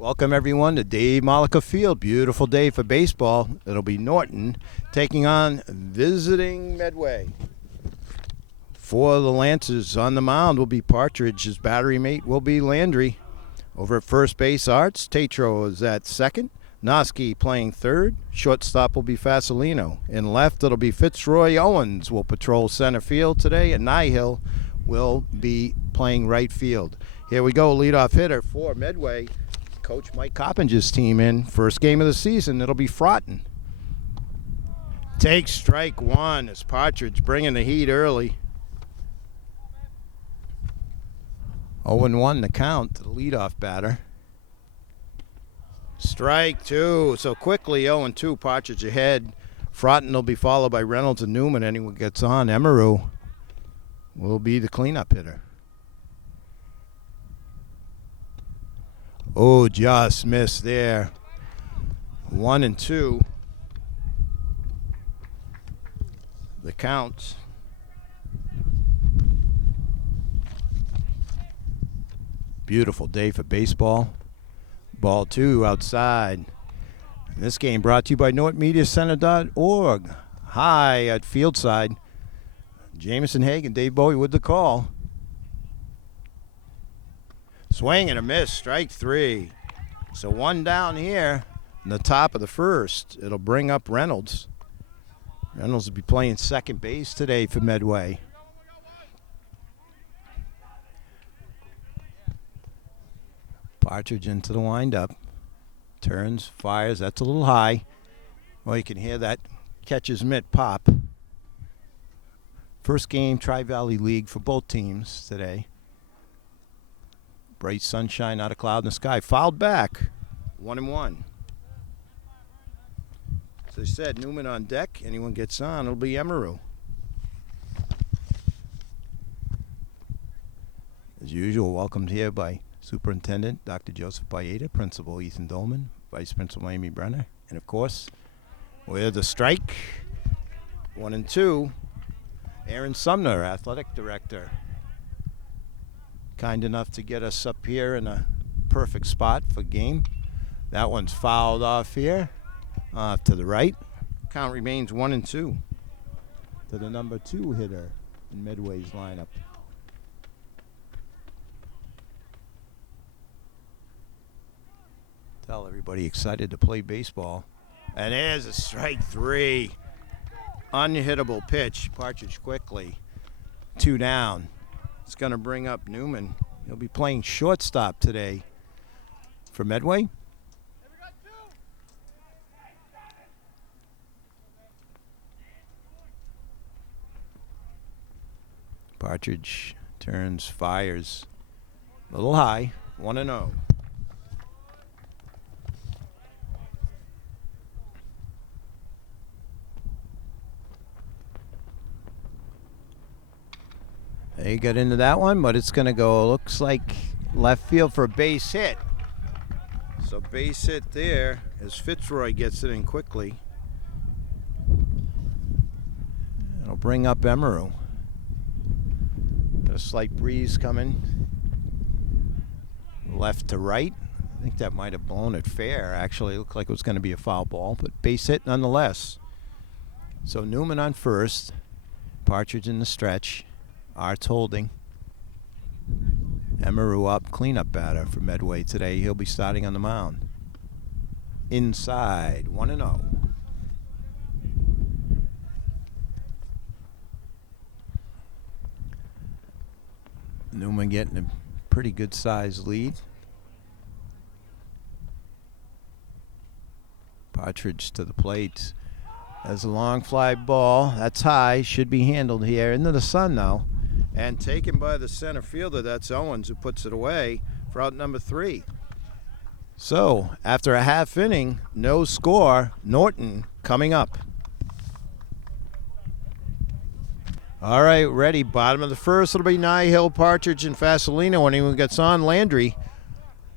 Welcome everyone to Dave Mollica Field. Beautiful day for baseball. It'll be Norton taking on visiting Medway. For the Lancers on the mound will be Partridge. His battery mate will be Landry. Over at first base, Arts. Tatro is at second. Noski playing third. Shortstop will be Fasolino. In left, it'll be Fitzroy. Owens will patrol center field today, and Nihill will be playing right field. Here we go, leadoff hitter for Medway. Coach Mike Coppinger's team in. First game of the season, it'll be Frotton. Takes strike one as Partridge bringing the heat early. 0-1 the count to the leadoff batter. Strike two. So quickly 0-2, Partridge ahead. Frotton will be followed by Reynolds and Newman. Anyone gets on, Emeru will be the cleanup hitter. Oh, just missed there. 1-2. The count. Beautiful day for baseball. Ball two outside. And this game brought to you by NortonMediaCenter.org. High at Fieldside. Jamison Hagan, Dave Bowie with the call. Swing and a miss, strike three. So one down here in the top of the first. It'll bring up Reynolds. Reynolds will be playing second base today for Medway. Partridge into the windup. Turns, fires, that's a little high. Well, you can hear that catcher's mitt pop. First game, Tri-Valley League for both teams today. Bright sunshine, not a cloud in the sky. Fouled back. 1-1. As I said, Newman on deck. Anyone gets on, it'll be Emeru. As usual, welcomed here by Superintendent Dr. Joseph Bayeda, Principal Ethan Dolman, Vice Principal Amy Brenner, and of course, with the strike, 1-2, Aaron Sumner, Athletic Director. Kind enough to get us up here in a perfect spot for game. That one's fouled off here, off to the right. Count remains 1-2 to the number 2 hitter in Medway's lineup. Tell everybody excited to play baseball. And there's a strike three. Unhittable pitch. Partridge quickly. 2 down. It's going to bring up Newman. He'll be playing shortstop today for Medway. Partridge turns, fires. A little high. 1-0. They got into that one, but it's going to go, looks like left field for a base hit. So base hit there as Fitzroy gets it in quickly. It'll bring up Emeru. Got a slight breeze coming. Left to right. I think that might have blown it fair, actually. It looked like it was going to be a foul ball, but base hit nonetheless. So Newman on first. Partridge in the stretch. Arts holding. Emeru up, cleanup batter for Medway today. He'll be starting on the mound. Inside, 1-0. Newman getting a pretty good sized lead. Partridge to the plate. As a long fly ball. That's high. Should be handled here. Into the sun, though. And taken by the center fielder. That's Owens, who puts it away for out number 3. So, after a half inning, no score. Norton coming up. All right, ready. Bottom of the first. It'll be Nihill, Partridge, and Fasolino. When anyone gets on, Landry.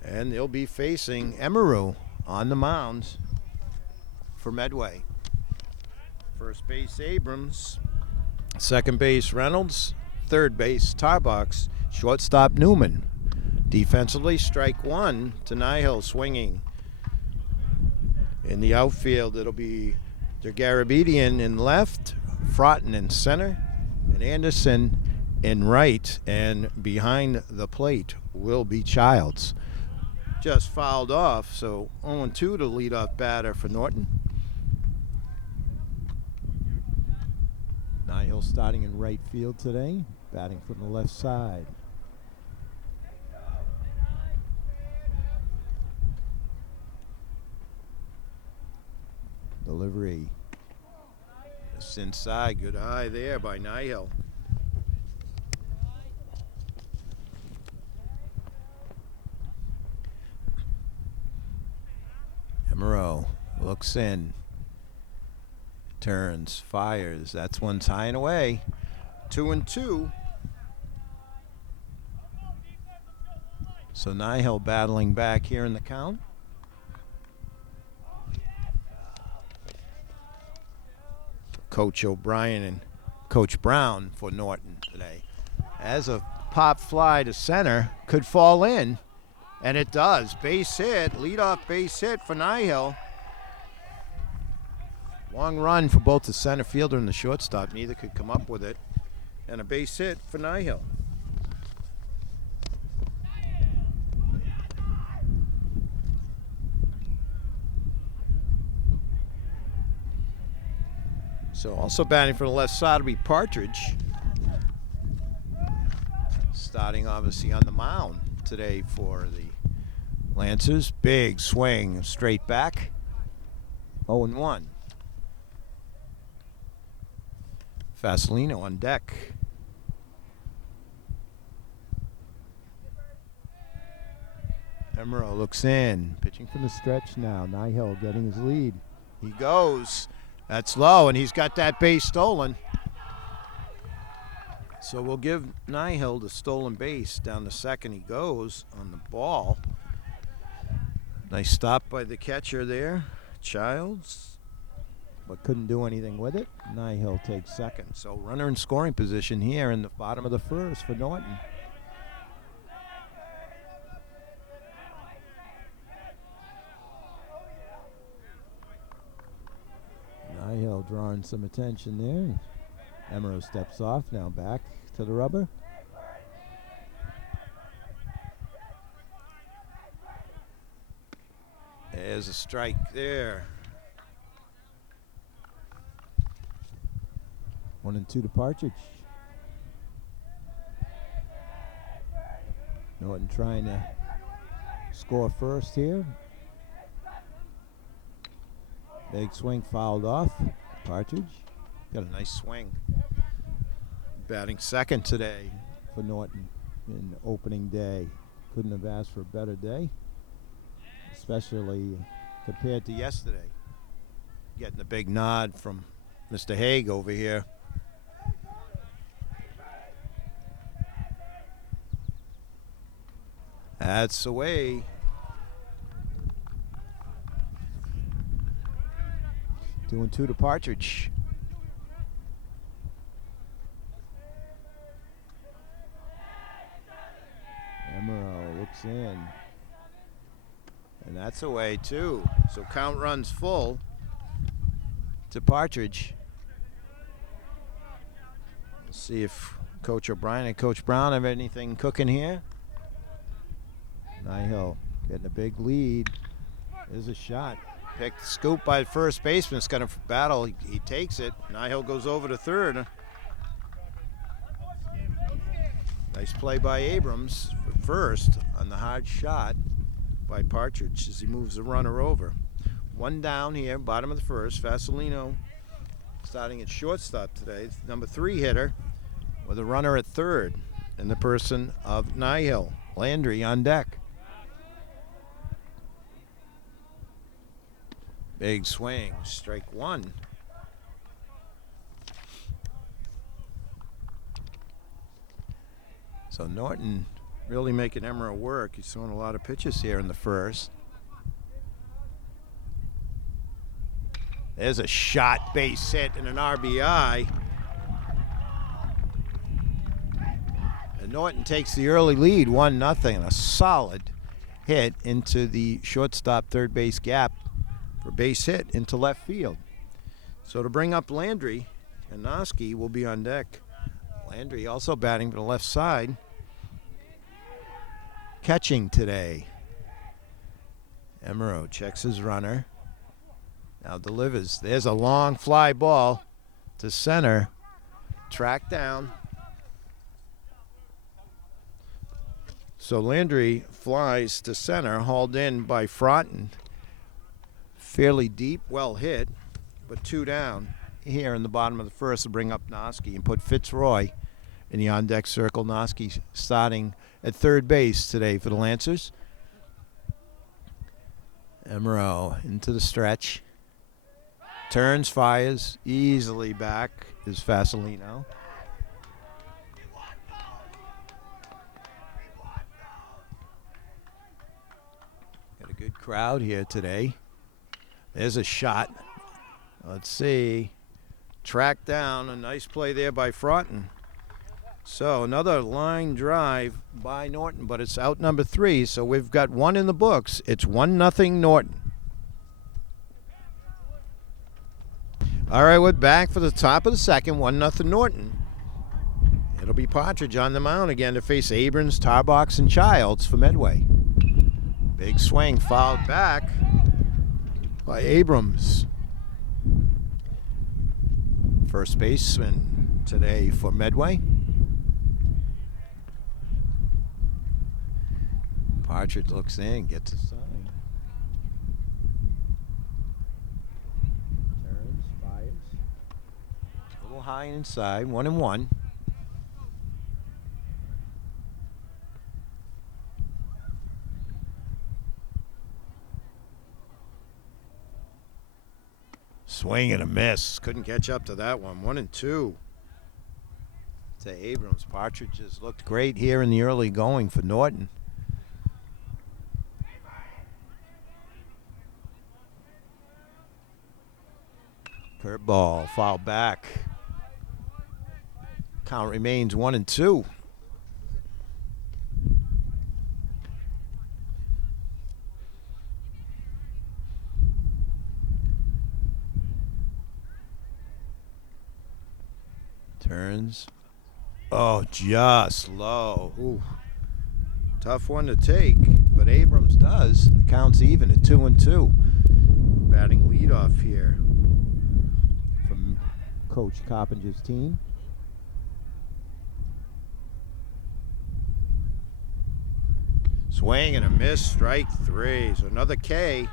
And they'll be facing Emeru on the mound for Medway. First base, Abrams. Second base, Reynolds. Third base, Tarbox. Shortstop, Newman. Defensively, strike one to Nihil swinging. In the outfield, it'll be Garabedian in left, Frotton in center, and Anderson in right. And behind the plate will be Childs. Just fouled off, so 0-2 to leadoff batter for Norton. Nihil starting in right field today, batting from the left side. Delivery. Just inside. Good eye there by Nihil. Emerald looks in. Turns. Fires. That's one's high and away. 2-2. So Nihil battling back here in the count. Coach O'Brien and Coach Brown for Norton today. As a pop fly to center, could fall in, and it does. Base hit, leadoff base hit for Nihil. Long run for both the center fielder and the shortstop. Neither could come up with it. And a base hit for Nihil. So also batting from the left side will be Partridge. Starting obviously on the mound today for the Lancers. Big swing straight back. 0-1. Fasolino on deck. Emerald looks in. Pitching from the stretch now. Nihil getting his lead. He goes. That's low, and he's got that base stolen. So we'll give Nihil the stolen base. Down to second he goes on the ball. Nice stop by the catcher there, Childs, but couldn't do anything with it. Nihil takes second. So runner in scoring position here in the bottom of the first for Norton. Nihil drawing some attention there. Emerald steps off, now back to the rubber. There's a strike there. 1-2 to Partridge. Norton trying to score first here. Big swing fouled off. Partridge got a nice swing. Batting second today for Norton in opening day. Couldn't have asked for a better day, especially compared to yesterday. Getting a big nod from Mr. Haig over here. That's away. 2-2 to Partridge. Emerald looks in. And that's away too. So count runs full to Partridge. We'll see if Coach O'Brien and Coach Brown have anything cooking here. Nihil getting a big lead. There's a shot. Picked scoop by the first baseman. It's going to battle. He takes it. Nihil goes over to third. Nice play by Abrams for first on the hard shot by Partridge as he moves the runner over. One down here, bottom of the first. Fasolino starting at shortstop today. It's number 3 hitter with a runner at third in the person of Nihil. Landry on deck. Big swing, strike one. So Norton really making Emerald work. He's throwing a lot of pitches here in the first. There's a shot, base hit, and an RBI. And Norton takes the early lead, 1-0. A solid hit into the shortstop third base gap for base hit into left field. So to bring up Landry, Janoski will be on deck. Landry also batting to the left side. Catching today. Emerald checks his runner. Now delivers. There's a long fly ball to center. Track down. So Landry flies to center, hauled in by Fronton. Fairly deep, well hit, but 2 down here in the bottom of the first to bring up Noski and put Fitzroy in the on-deck circle. Noski starting at third base today for the Lancers. Emerald into the stretch. Turns, fires, easily back is Fasolino. Got a good crowd here today. There's a shot. Let's see. Track down. A nice play there by Fronton. So another line drive by Norton, but it's out number 3. So we've got 1 in the books. It's 1-0 Norton. All right, we're back for the top of the second. 1-0 Norton. It'll be Partridge on the mound again to face Abrams, Tarbox, and Childs for Medway. Big swing fouled back by Abrams. First baseman today for Medway. Partridge looks in, gets a sign. Turns, fires. A little high inside, 1-1. Swing and a miss. Couldn't catch up to that one. 1-2 to Abrams. Partridge has looked great here in the early going for Norton. Curveball, foul back. Count remains 1-2. Turns. Oh, just low. Ooh. Tough one to take, but Abrams does. The count's even at 2-2. Batting leadoff here from Coach Coppinger's team. Swing and a miss, strike 3. So another K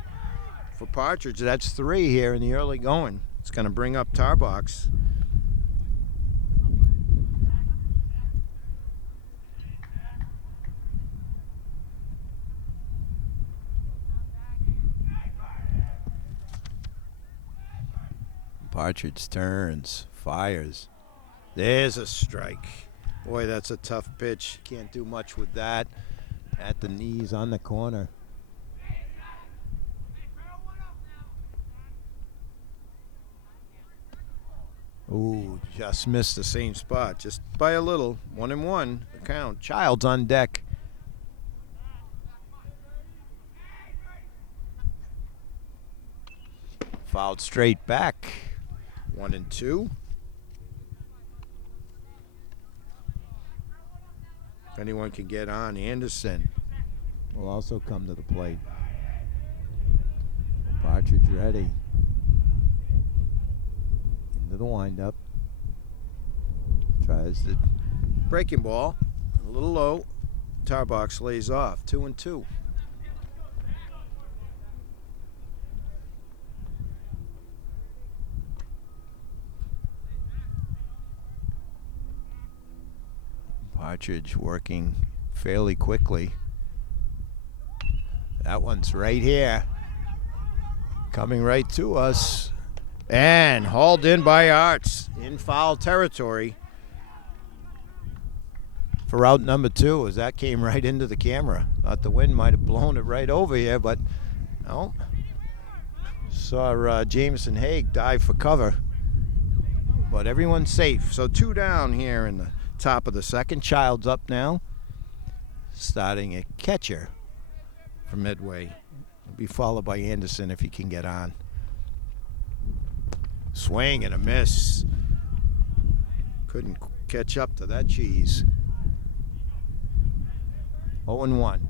for Partridge. That's 3 here in the early going. It's going to bring up Tarbox. Partridge turns, fires. There's a strike. Boy, that's a tough pitch. Can't do much with that. At the knees on the corner. Ooh, just missed the same spot. Just by a little. 1-1 the count. Childs on deck. Fouled straight back. 1-2. If anyone can get on, Anderson will also come to the plate. Partridge ready. Into the windup. Tries the breaking ball. A little low. Tarbox lays off. 2-2. Partridge working fairly quickly. That one's right here. Coming right to us. And hauled in by Arts in foul territory for out number 2 as that came right into the camera. Thought the wind might have blown it right over here, but no. Saw Jameson Haig dive for cover. But everyone's safe. So 2 down here in the top of the second. Child's up now. Starting at catcher for Medway. Will be followed by Anderson if he can get on. Swing and a miss. Couldn't catch up to that cheese. 0-1.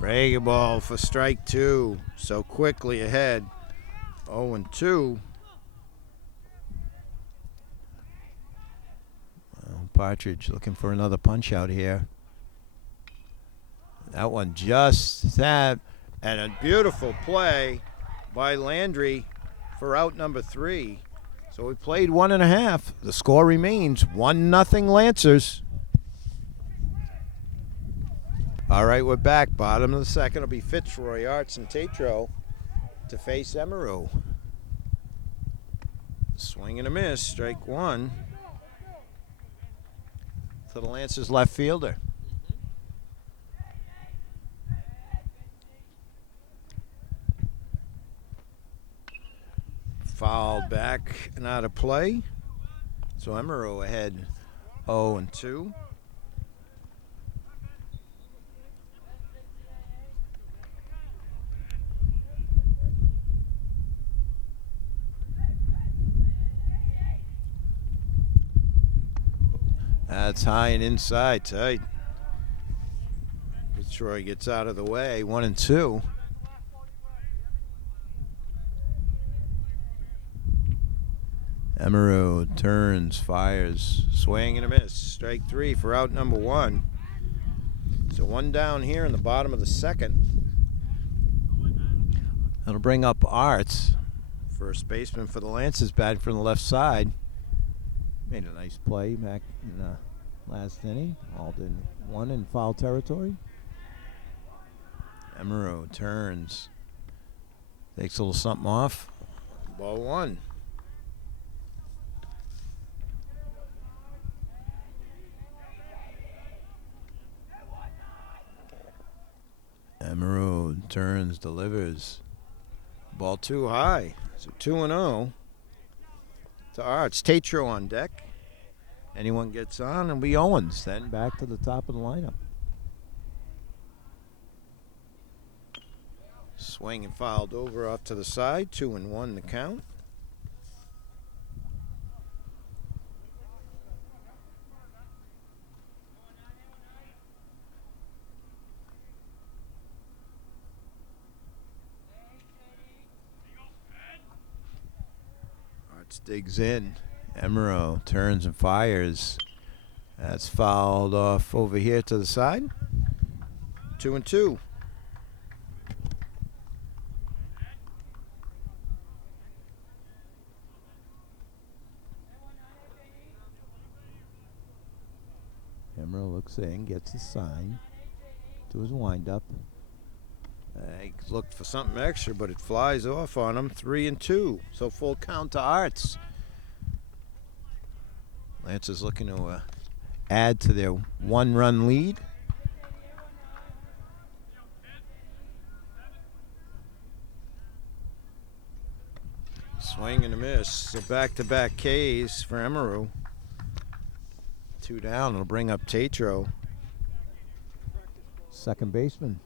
Breaking ball for strike two. So quickly ahead. 0-2. Well, Partridge looking for another punch out here. That one just that. And a beautiful play by Landry for out number 3. So we played 1.5. The score remains 1-0 Lancers. All right, we're back. Bottom of the second will be Fitzroy, Arts, and Tatro to face Emerald. Swing and a miss, strike one. To the Lancers left fielder. Fouled back and out of play. So Emerald ahead 0-2. That's high and inside tight. Fitzroy gets out of the way, 1-2. Emerald turns, fires, swing and a miss. Strike 3 for out number 1. So one down here in the bottom of the second. That'll bring up Arts, first baseman for the Lancers, batting from the left side. Made a nice play back in the last inning. Alden won in foul territory. Emerald turns, takes a little something off. Ball 1. Emerald turns, delivers. Ball 2 high. So 2-0 to Arts. Tatro on deck. Anyone gets on and we Owens. Then back to the top of the lineup. Swing and fouled over off to the side. 2-1 the count. Digs in. Emerald turns and fires. That's fouled off over here to the side. 2-2. Emerald looks in, gets a sign to his windup. He looked for something extra, but it flies off on him. 3-2. So full count to Arts. Lancers looking to add to their 1-run lead. Swing and a miss. So back-to-back Ks for Emerald. 2 down. It'll bring up Tatro, second baseman.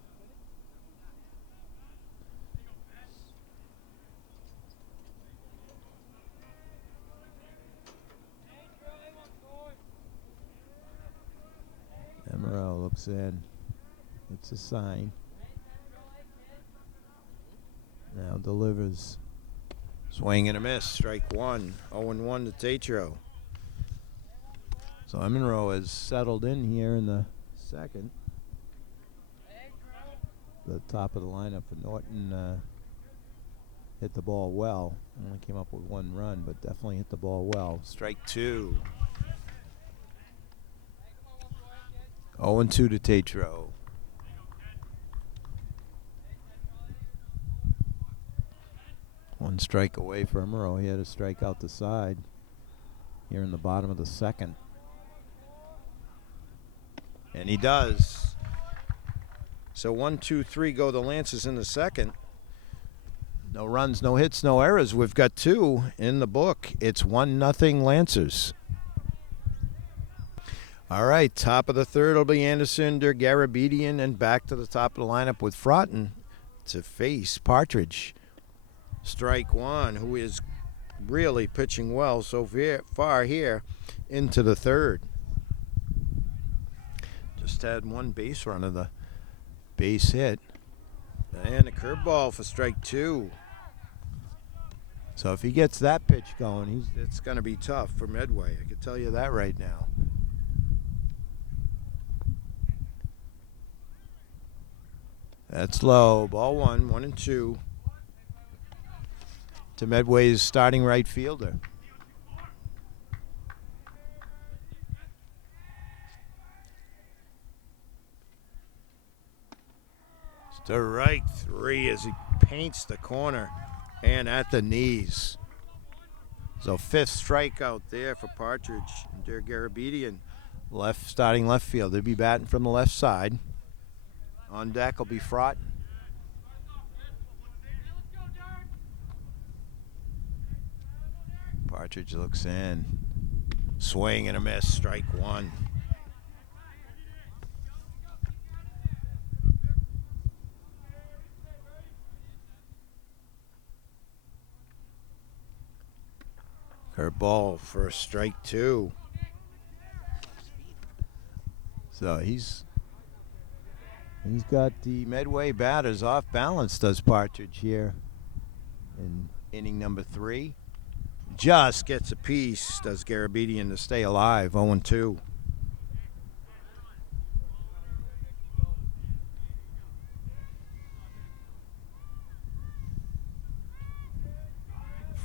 Emerald looks in. It's a sign. Now delivers. Swing and a miss. Strike 1. 0-1 to Tatro. So Emerald has settled in here in the second. The top of the lineup for Norton hit the ball well. Only came up with 1 run, but definitely hit the ball well. Strike 2. 0-2 to Tatro. One strike away for Emerald. He had to strike out the side here in the bottom of the second. And he does. So 1, 2, 3 go the Lancers in the second. No runs, no hits, no errors. We've got 2 in the book. It's 1-0 Lancers. All right, top of the third will be Anderson, Der Garabedian, and back to the top of the lineup with Frotton to face Partridge. Strike one, who is really pitching well so far here into the third. Just had 1 base runner, the base hit. And a curveball for strike 2. So if he gets that pitch going, it's going to be tough for Medway. I can tell you that right now. That's low. Ball 1, 1-2 to Medway's starting right fielder. Strike 3 as he paints the corner and at the knees. So 5th strikeout there for Partridge. Der Garabedian, starting left field. They'll be batting from the left side. On deck will be Frotton. Partridge looks in. Swing and a miss, strike 1. Curveball for strike 2. So he's got the Medway batters off balance, does Partridge here in inning number 3. Just gets a piece, does Garabedian, to stay alive, 0-2.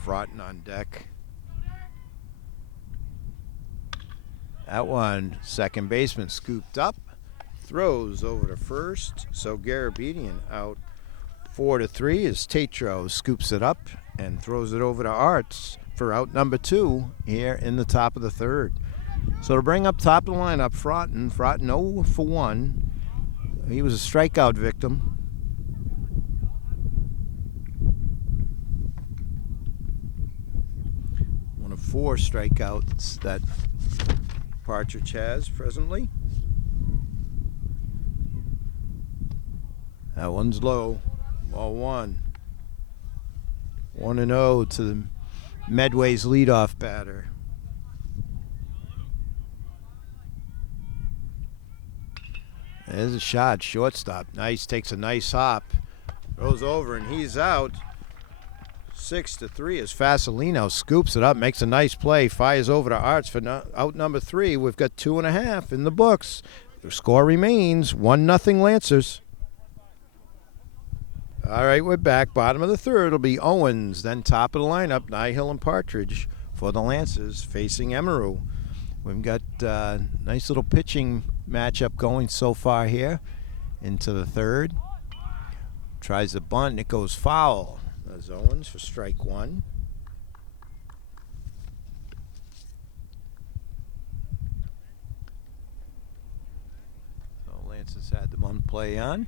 Frotton on deck. That one, second baseman scooped up, throws over to first. So Garabedian out 4-3 as Tatro scoops it up and throws it over to Arts for out number 2 here in the top of the third. So to bring up top of the lineup, Frotton 0 for 1. He was a strikeout victim. One of 4 strikeouts that Partridge has presently. That one's low. Ball 1. 1-0 to the Medway's leadoff batter. There's a shot, shortstop. Nice, takes a nice hop. Throws over and he's out. 6-3 as Fasolino scoops it up, makes a nice play, fires over to Arts for out number 3. We've got 2.5 in the books. The score remains 1-0 Lancers. All right, we're back. Bottom of the third will be Owens, then top of the lineup, Nihill and Partridge for the Lancers facing Emeru. We've got a nice little pitching matchup going so far here into the third. Tries the bunt, and it goes foul. There's Owens for strike 1. So Lancers had the bunt play on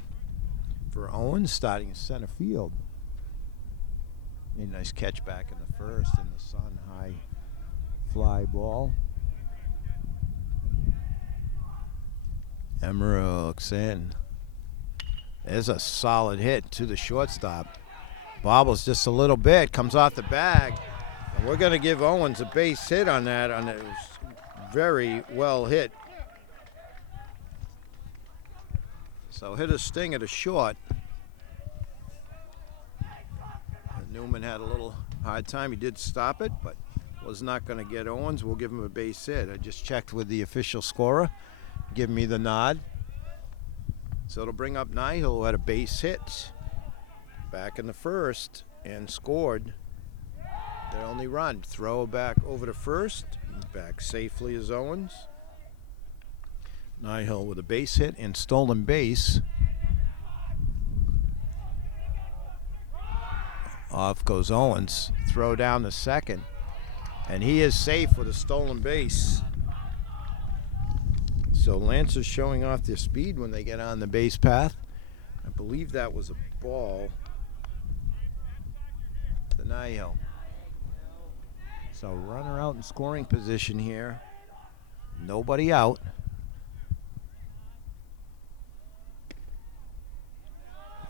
for Owens, starting in center field. Made a nice catch back in the first in the sun. High fly ball. Emerald looks in. There's a solid hit to the shortstop. Bobbles just a little bit, comes off the bag. And we're going to give Owens a base hit on that. It was very well hit. So hit a sting at a short. Newman had a little hard time. He did stop it, but was not going to get Owens. We'll give him a base hit. I just checked with the official scorer. Give me the nod. So it'll bring up Nihill, who had a base hit back in the first and scored their only run. Throw back over to first. Back safely as Owens. Nihill with a base hit and stolen base. Off goes Owens. Throw down to second. And he is safe with a stolen base. So Lancers showing off their speed when they get on the base path. I believe that was a ball. to Nihil. So runner out in scoring position here. Nobody out.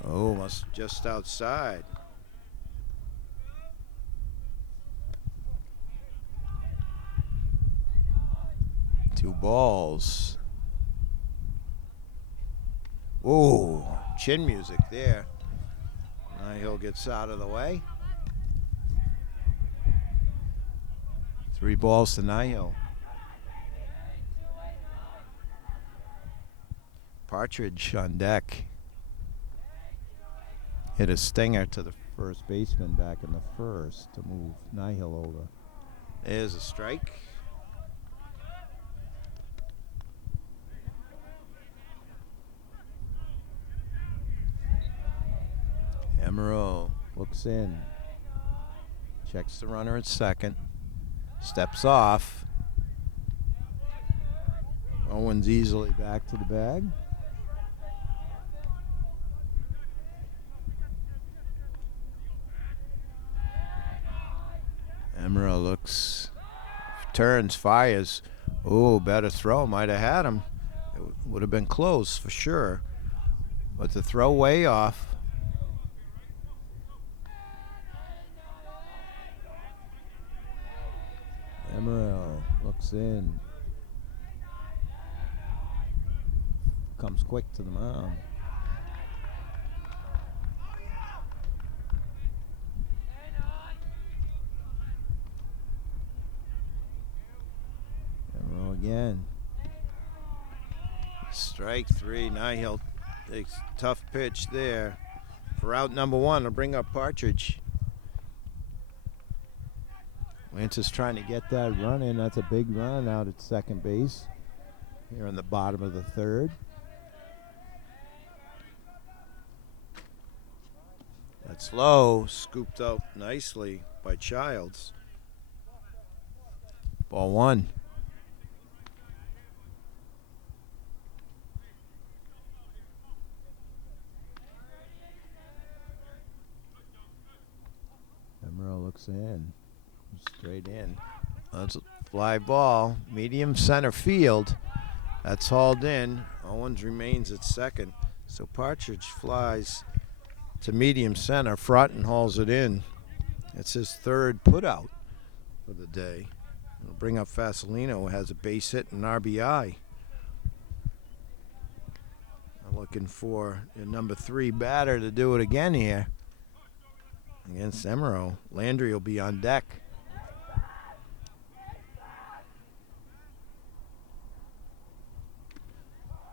Oh, must just outside. Two balls. Oh, chin music there. Nihil gets out of the way. 3 balls to Nihil. Partridge on deck. Hit a stinger to the first baseman back in the first to move Nihil over. There's a strike. Emerald looks in. Checks the runner at second. Steps off. Owens easily back to the bag. Emerald looks, turns, fires. Oh, better throw. Might have had him. It would have been close for sure. But the throw way off. Emerald looks in. Comes quick to the mound. Emerald again. Strike 3. Nihil takes a tough pitch there. For out number 1, to bring up Partridge. Lance is trying to get that run in. That's a big run out at second base. Here in the bottom of the third. That's low, scooped out nicely by Childs. Ball 1. Emerald looks in. Straight in. That's a fly ball. Medium center field. That's hauled in. Owens remains at second. So Partridge flies to medium center. Frotton hauls it in. It's his third put out for the day. It'll bring up Fasolino, who has a base hit and RBI. I'm looking for a number 3 batter to do it again here against Emerald. Landry will be on deck.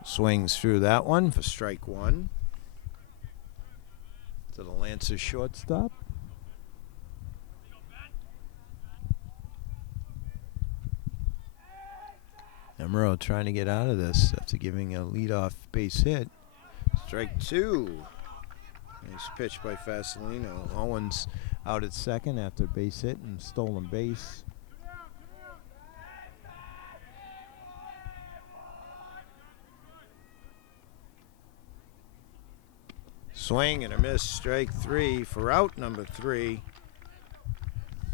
Swings through that one for strike 1. To the Lancers shortstop. Emerald trying to get out of this after giving a leadoff base hit. Strike 2. Nice pitch by Fasolino. Owens out at second after base hit and stolen base. Swing and a miss, strike 3 for out number 3.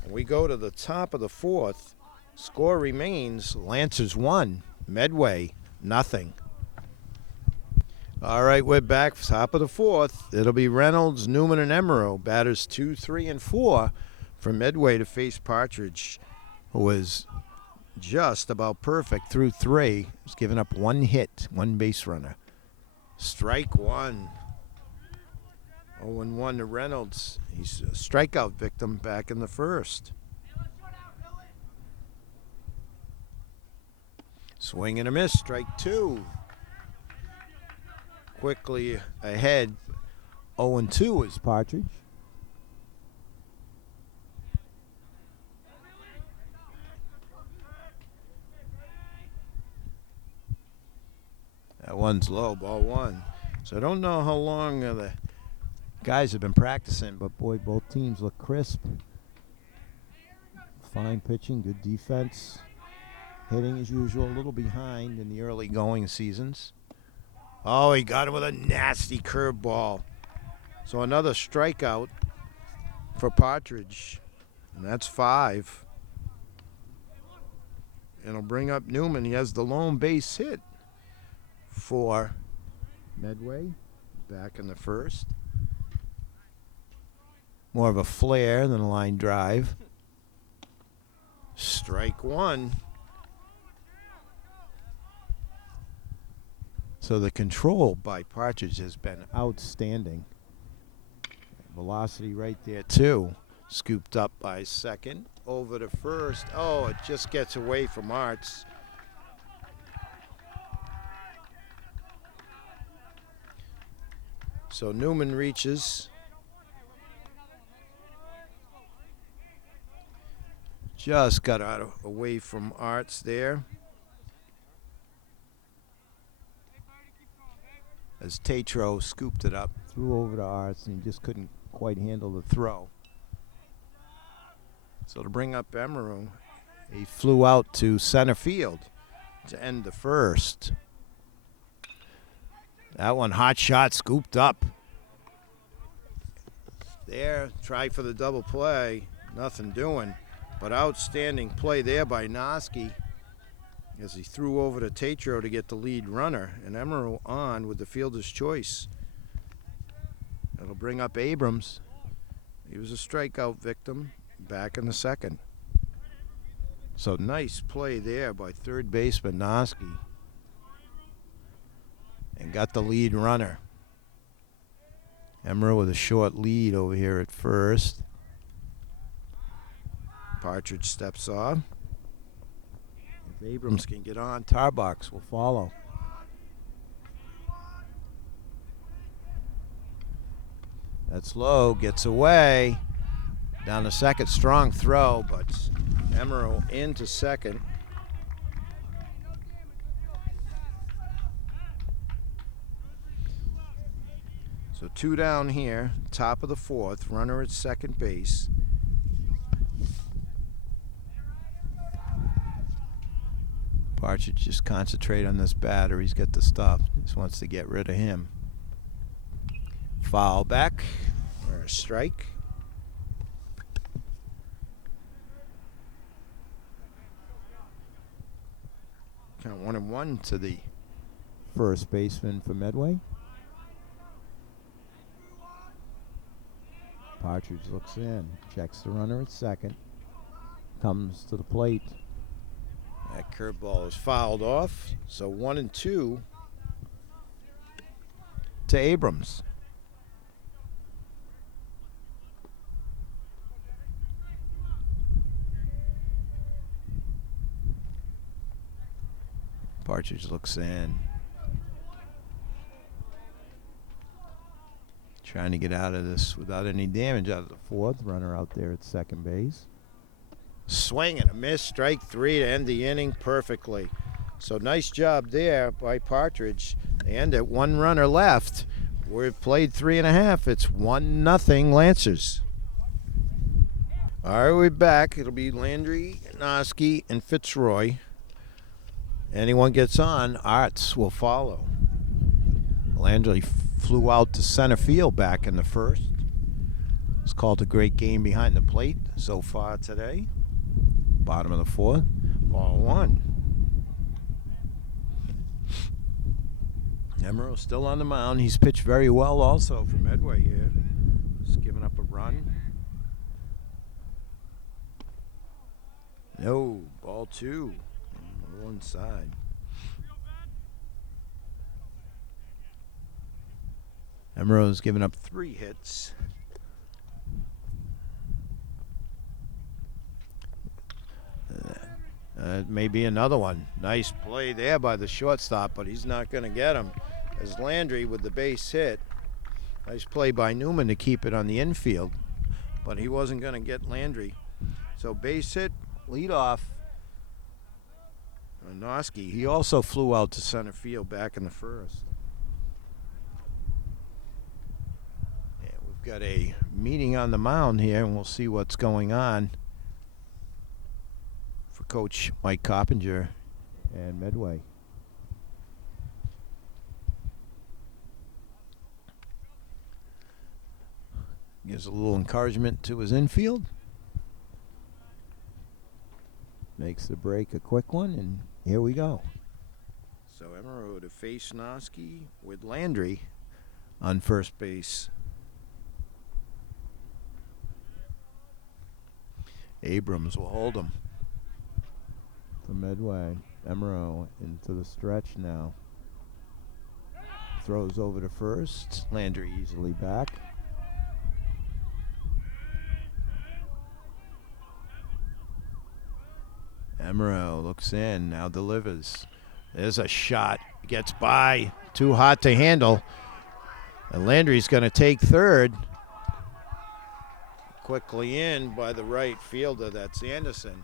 We go to the top of the 4th. Score remains Lancers 1, Medway nothing. All right, we're back, top of the 4th. It'll be Reynolds, Newman, and Emerald. Batters 2, 3, and 4 for Medway to face Partridge, who was just about perfect through 3. He's given up 1 hit, 1 base runner. Strike 1. 0-1 to Reynolds. He's a strikeout victim back in the first. Swing and a miss, strike 2. Quickly ahead, 0-2 is Partridge. That one's low, ball 1. So I don't know how long the guys have been practicing, but boy, both teams look crisp. Fine pitching, good defense. Hitting as usual, a little behind in the early going seasons. Oh, he got him with a nasty curveball. So another strikeout for Partridge, and that's 5. And it'll bring up Newman. He has the lone base hit for Medway back in the first. More of a flare than a line drive. Strike 1. So the control by Partridge has been outstanding. Velocity right there too. Scooped up by second. Over to first. Oh, it just gets away from Arts. So Newman reaches. Just got away from Arts there. As Tatro scooped it up, threw over to Arts, and he just couldn't quite handle the throw. So to bring up Emeru, he flew out to center field to end the first. That one, hot shot, scooped up. There, try for the double play. Nothing doing. But outstanding play there by Noski as he threw over to Tatro to get the lead runner. And Emeru on with the fielder's choice. That'll bring up Abrams. He was a strikeout victim back in the second. So nice play there by third baseman Noski. And got the lead runner. Emeru with a short lead over here at first. Partridge steps off. If Abrams can get on, Tarbox will follow. That's low, gets away. Down to second, strong throw, but Emeru into second. So 2 down here, top of the fourth, runner at second base. Partridge just concentrate on this batter. He's got the stuff. Just wants to get rid of him. Foul back or a strike. Count 1-1 to the first baseman for Medway. Partridge looks in, checks the runner at second, comes to the plate. That curveball is fouled off, so 1-2 to Abrams. Partridge looks in. Trying to get out of this without any damage out of the fourth. Runner out there at second base. Swing and a miss. Strike 3 to end the inning perfectly. So nice job there by Partridge. They end at 1 runner left. We've played 3.5. It's 1-0 Lancers. All right, we're back. It'll be Landry, Noski, and Fitzroy. Anyone gets on, Arts will follow. Landry flew out to center field back in the first. It's called a great game behind the plate so far today. Bottom of the fourth, ball 1. Emeru still on the mound. He's pitched very well also for Medway here. Just giving up a run. No, ball 2 on one side. Emeru's given up 3 hits. Maybe another one. Nice play there by the shortstop, but he's not going to get him. As Landry with the base hit. Nice play by Newman to keep it on the infield, but he wasn't going to get Landry. So base hit, lead off. Noski, he also flew out to center field back in the first. Got a meeting on the mound here, and we'll see what's going on for Coach Mike Coppinger and Medway. Gives a little encouragement to his infield. Makes the break a quick one, and here we go. So Emerald to face Noski with Landry on first base. Abrams will hold him. For Medway, Emerald into the stretch now. Throws over to first. Landry easily back. Emerald looks in, now delivers. There's a shot. Gets by. Too hot to handle. And Landry's going to take third. Quickly in by the right fielder. That's Anderson.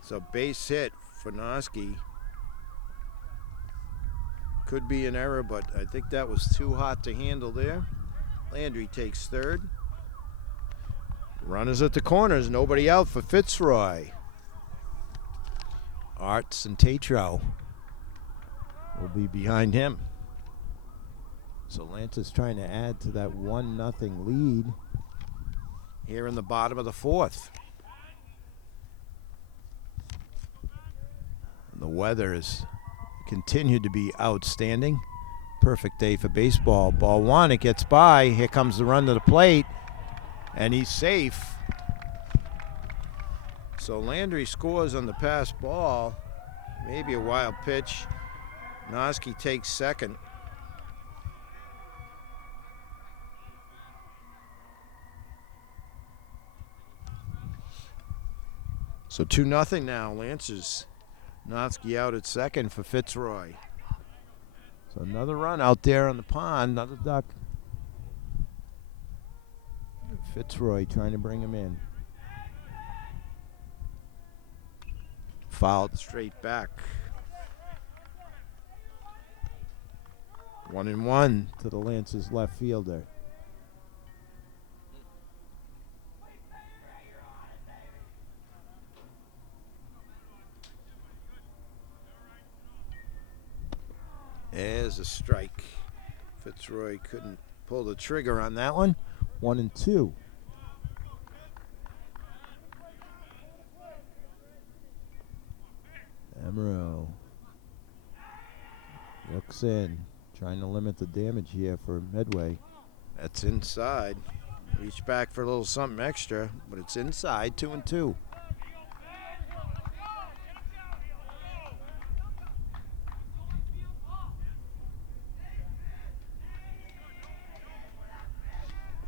So base hit for Noski. Could be an error, but I think that was too hot to handle there. Landry takes third. Runners at the corners. Nobody out for Fitzroy. Arts and Tatro will be behind him. So Lance's trying to add to that 1-0 lead here in the bottom of the fourth. And the weather has continued to be outstanding. Perfect day for baseball. Ball one, it gets by. Here comes the run to the plate, and he's safe. So Landry scores on the pass ball. Maybe a wild pitch. Noski takes second. So 2-0 now. Lancers Noski out at second for Fitzroy. So another run out there on the pond. Another duck. Fitzroy trying to bring him in. Fouled straight back. 1-1 to the Lancers left fielder. There's a strike. Fitzroy couldn't pull the trigger on that one. 1-2. Emerald looks in, trying to limit the damage here for Medway. That's inside. Reach back for a little something extra, but it's inside. 2-2.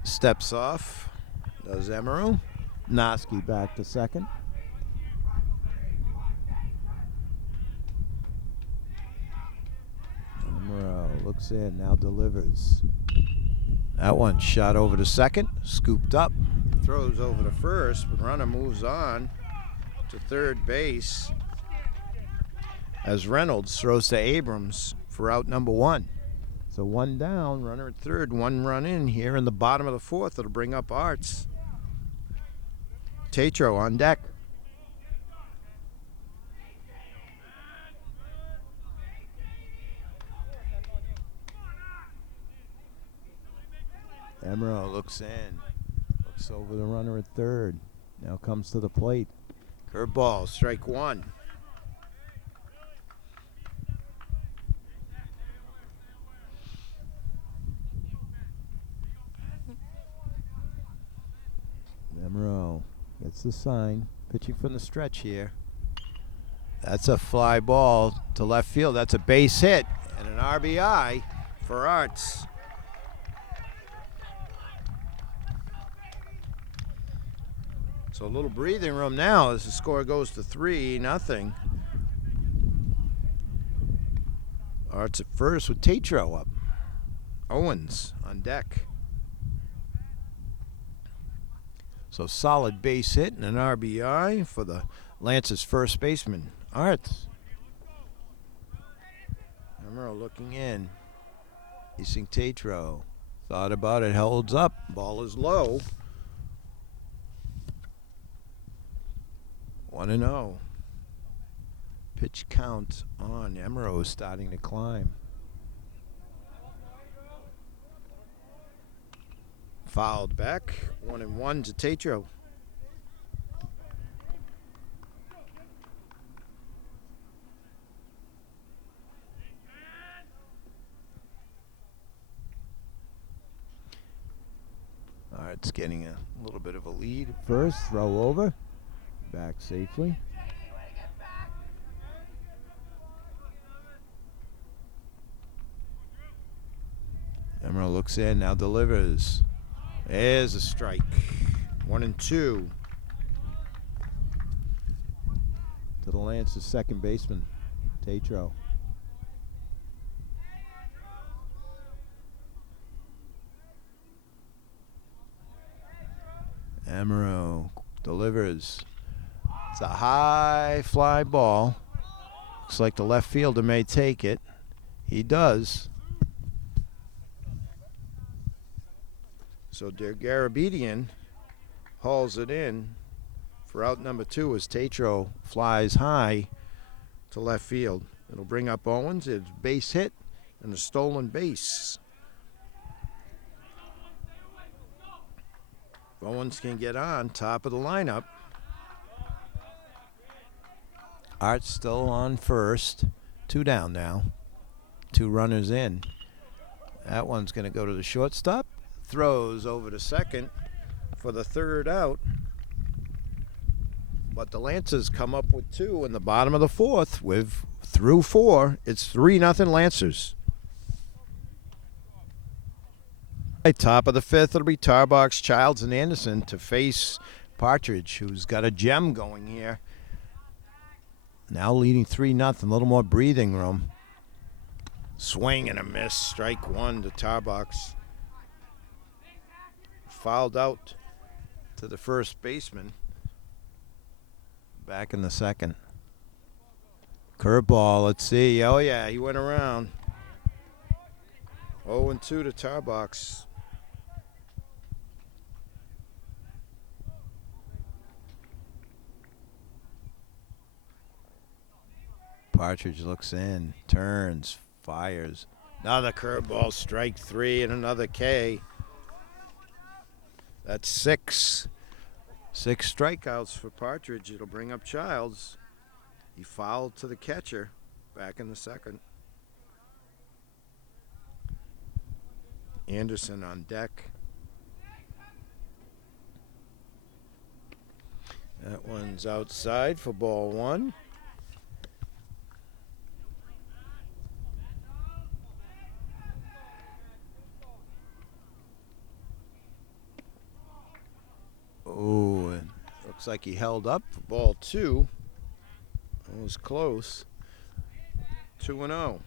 Steps off. Does Emerald. Noski back to second. Looks in, now delivers. That one shot over to second, scooped up, throws over to first, but runner moves on to third base as Reynolds throws to Abrams for out number one. So one down, runner at third, one run in here in the bottom of the fourth. It'll bring up Arts. Tatro on deck. Emerald looks in, looks over the runner at third. Now comes to the plate. Curveball, strike one. Emerald gets the sign, pitching from the stretch here. That's a fly ball to left field. That's a base hit and an RBI for Arts. So a little breathing room now as the score goes to 3-0. Arts at first with Tatro up. Owens on deck. So solid base hit and an RBI for the Lance's first baseman, Arts. Emerald looking in. Facing Tatro. Thought about it, holds up. Ball is low. 1-0. Pitch count on. Emerald is starting to climb. Fouled back. 1-1 to Tatro. Art's getting a little bit of a lead. First, throw over. Back safely. Emerald looks in, now delivers. There's a strike. 1-2. To the Lance's second baseman, Tatro. Amaro delivers. It's a high fly ball. Looks like the left fielder may take it. He does. So Garabedian hauls it in for out number 2 as Tatro flies high to left field. It'll bring up Owens. It's base hit and a stolen base. Owens can get on top of the lineup. Art's still on first. 2 down now. 2 runners in. That one's going to go to the shortstop. Throws over to second for the 3rd out. But the Lancers come up with 2 in the bottom of the 4th. With through 4, it's 3-0 Lancers. Top of the 5th, it'll be Tarbox, Childs, and Anderson to face Partridge, who's got a gem going here. Now leading 3-0, a little more breathing room. Swing and a miss, strike 1 to Tarbox. Fouled out to the first baseman. Back in the 2nd. Curveball, let's see. Oh yeah, he went around. 0-2 to Tarbox. Partridge looks in, turns, fires. Another curveball, strike 3 and another K. That's 6. 6 strikeouts for Partridge. It'll bring up Childs. He fouled to the catcher back in the 2nd. Anderson on deck. That one's outside for ball 1. Oh, and looks like he held up for ball 2. That was close. 2-0.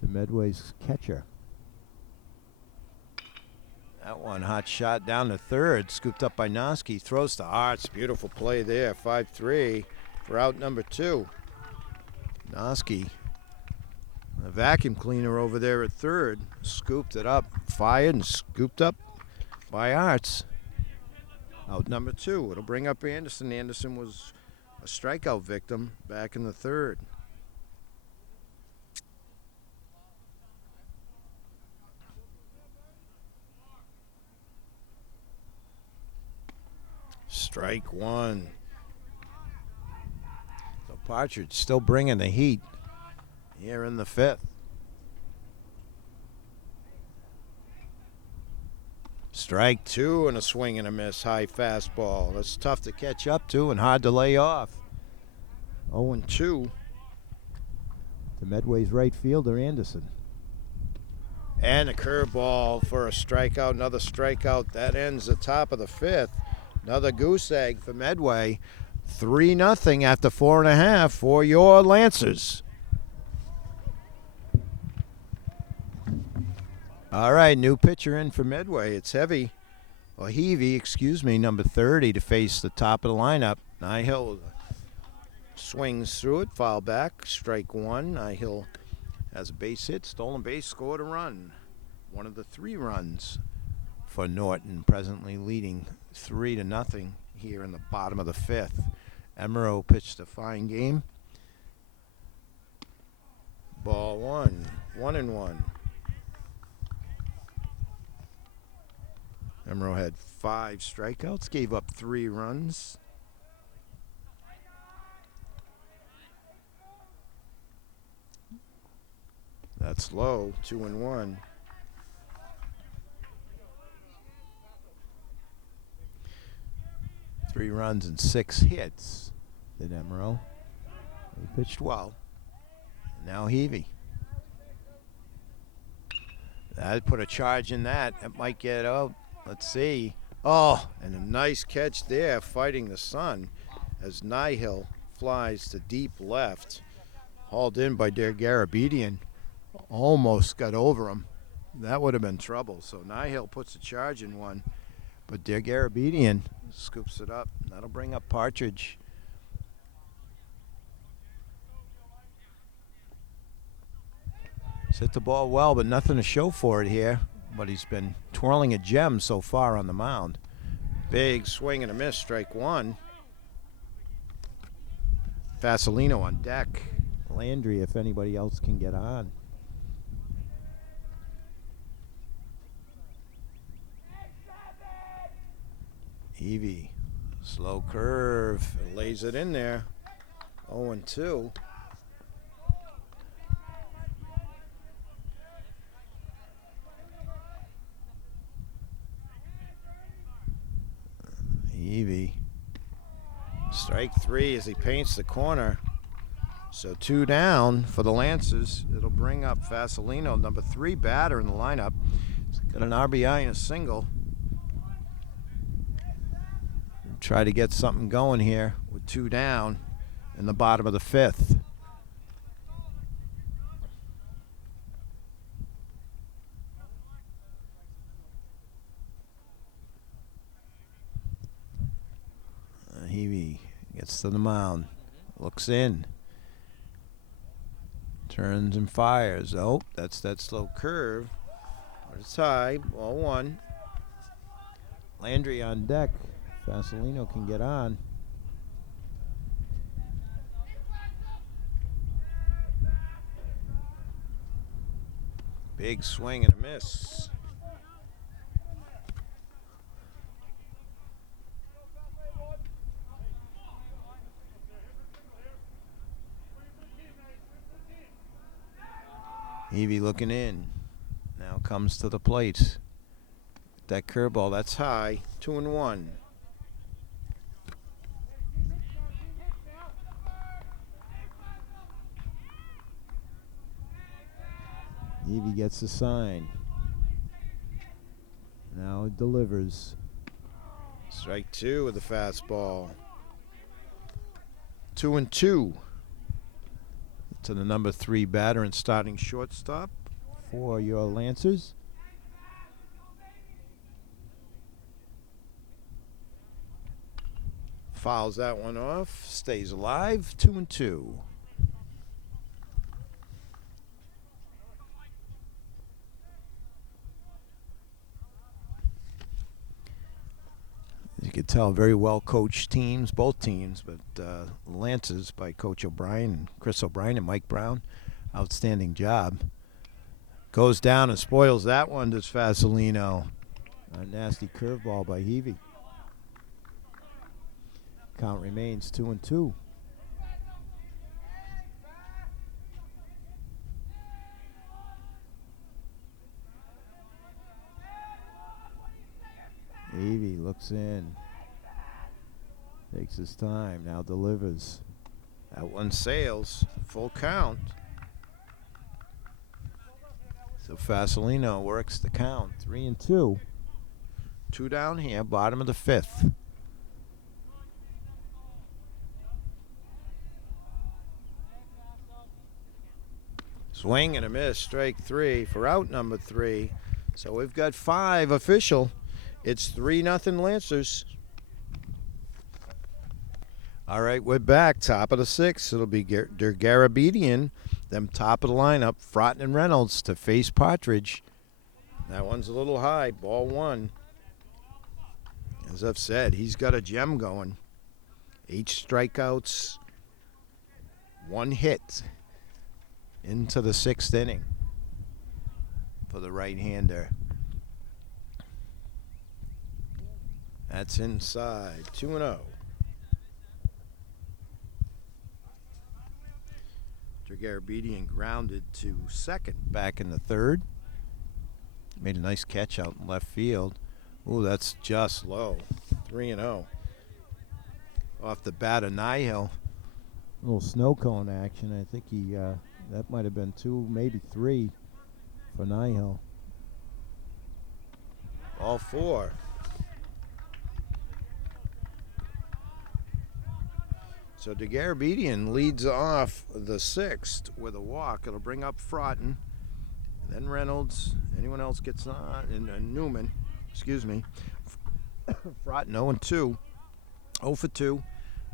To Medway's catcher. That one hot shot down to 3rd, scooped up by Noski. Throws to Arts. Beautiful play there. 5-3 for out number 2. Noski, a vacuum cleaner over there at 3rd, scooped it up, fired and scooped up by Arts. Out number 2. It'll bring up Anderson. Anderson was a strikeout victim back in the 3rd. Strike 1. So Partridge still bringing the heat here in the 5th. Strike 2 and a swing and a miss. High fastball. That's tough to catch up to and hard to lay off. 0-2. To Medway's right fielder, Anderson. And a curveball for a strikeout. Another strikeout. That ends the top of the 5th. Another goose egg for Medway. 3-0 after 4.5 for your Lancers. All right, new pitcher in for Medway. It's Heavy, or Heavy, excuse me, number 30 to face the top of the lineup. Nihill swings through it, foul back, strike 1. Nihill has a base hit, stolen base, scored a run. One of the 3 runs for Norton, presently leading 3-0 here in the bottom of the 5th. Emerald pitched a fine game. Ball 1, 1-1. Emerald had 5 strikeouts, gave up 3 runs. That's low, 2-1. Three runs and 6 hits. Did Emerald. He pitched well. Now Heavey. That put a charge in that. It might get out. Let's see. Oh, and a nice catch there, fighting the sun, as Nihil flies to deep left. Hauled in by Der Garabedian. Almost got over him. That would have been trouble. So Nihil puts a charge in one, but Der Garabedian scoops it up. That'll bring up Partridge. He's hit the ball well, but nothing to show for it here. But he's been twirling a gem so far on the mound. Big swing and a miss, strike 1. Vasilino on deck. Landry, if anybody else can get on. Evie, slow curve, lays it in there. 0-2. Evie, strike 3 as he paints the corner. So 2 down for the Lancers. It'll bring up Vasilino, number 3 batter in the lineup. He's got an RBI and a single. Try to get something going here with 2 down in the bottom of the 5th. He gets to the mound, looks in, turns and fires. Oh, that's that slow curve. But it's high, ball 1. Landry on deck. Vasilino can get on. Big swing and a miss. Evie looking in. Now comes to the plate. That curveball, that's high. 2-1. Evie gets the sign. Now it delivers. Strike 2 with the fastball. 2-2. To the number 3 batter and starting shortstop. For your Lancers. Fouls that one off. Stays alive. 2-2. You could tell very well coached teams, both teams, but Lancers by Coach O'Brien and Chris O'Brien and Mike Brown. Outstanding job. Goes down and spoils that one to Vasilino. A nasty curveball by Heavey. Count remains 2-2. Heavey looks in. Takes his time. Now delivers. That one sails. Full count. So Vasilino works the count. 3-2. 2 down here, bottom of the 5th. Swing and a miss, strike 3 for out number 3. So we've got 5 official. It's 3-0 Lancers. All right, we're back. Top of the 6th. It'll be Der Garabedian. Them top of the lineup, Frotton and Reynolds to face Partridge. That one's a little high. Ball 1. As I've said, he's got a gem going. 8 strikeouts, 1 hit into the 6th inning for the right-hander. That's inside. 2-0. Garabedian grounded to second. Back in the third. Made a nice catch out in left field. Ooh, that's just low. 3-0. Off the bat of Nihil. A little snow cone action. I think he that might have been 2, maybe 3 for Nihil. All 4. So DeGarabedian leads off the 6th with a walk. It'll bring up Fraughton, then Reynolds. Anyone else gets on? And Newman, excuse me. Fraughton 0-2, 0 for 2,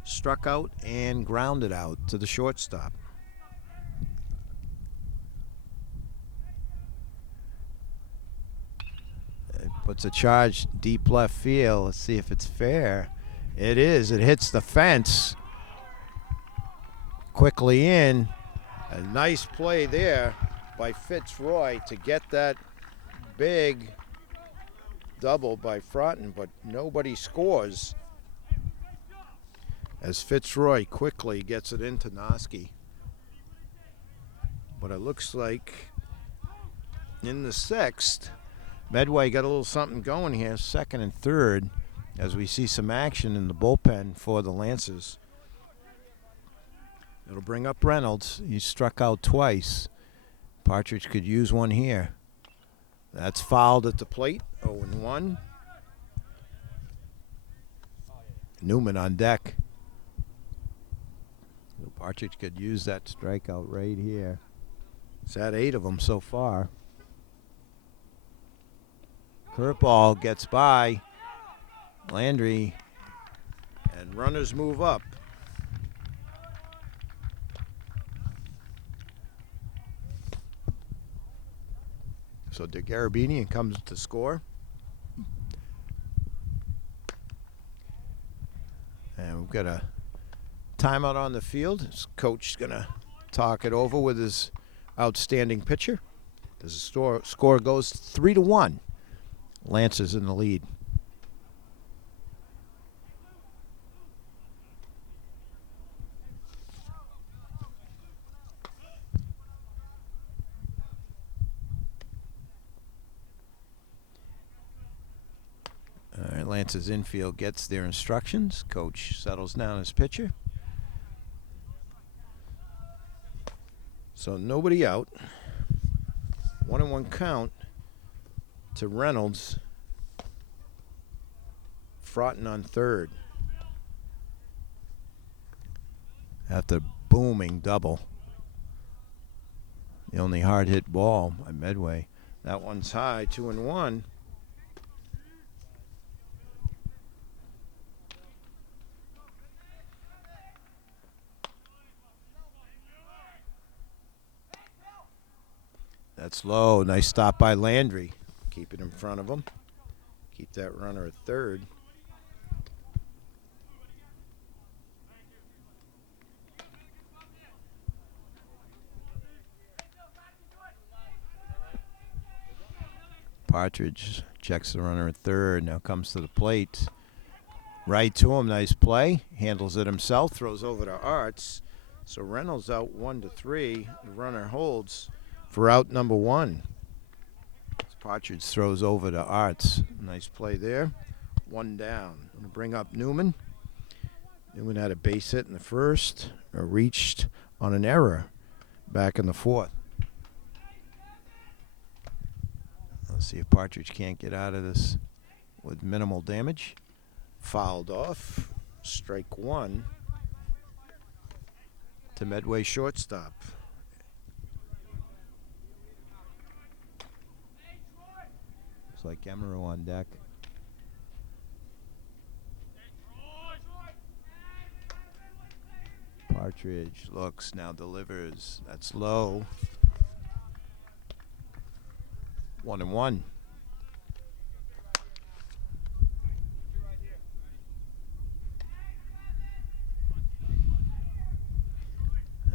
struck out and grounded out to the shortstop. It puts a charge deep left field. Let's see if it's fair. It is. It hits the fence. Quickly in. A nice play there by Fitzroy to get that big double by Fraughton, but nobody scores as Fitzroy quickly gets it into Noski. But it looks like in the 6th, Medway got a little something going here, 2nd and 3rd, as we see some action in the bullpen for the Lancers. It'll bring up Reynolds. He struck out twice. Partridge could use one here. That's fouled at the plate. 0-1. Newman on deck. Partridge could use that strikeout right here. It's had 8 of them so far. Curveball gets by Landry, and runners move up. So DeGarabedian comes to score. And we've got a timeout on the field. His coach is going to talk it over with his outstanding pitcher. The score goes 3-1. Lancers in the lead. All right, Lance's infield gets their instructions. Coach settles down his pitcher. So nobody out. 1-1 count to Reynolds. Fraughton on third. After booming double. The only hard hit ball by Medway. That one's high, 2-1. That's low. Nice stop by Landry. Keep it in front of him. Keep that runner at third. Partridge checks the runner at third. Now comes to the plate. Right to him. Nice play. Handles it himself. Throws over to Arts. So Reynolds out 1-3. The runner holds for out number 1. Partridge throws over to Arts. Nice play there. 1 down. Going to bring up Newman. Newman had a base hit in the first, or reached on an error back in the 4th. Let's see if Partridge can't get out of this with minimal damage. Fouled off. Strike 1 to Medway shortstop. Looks like Emerald on deck. Partridge looks, now delivers. That's low. 1-1.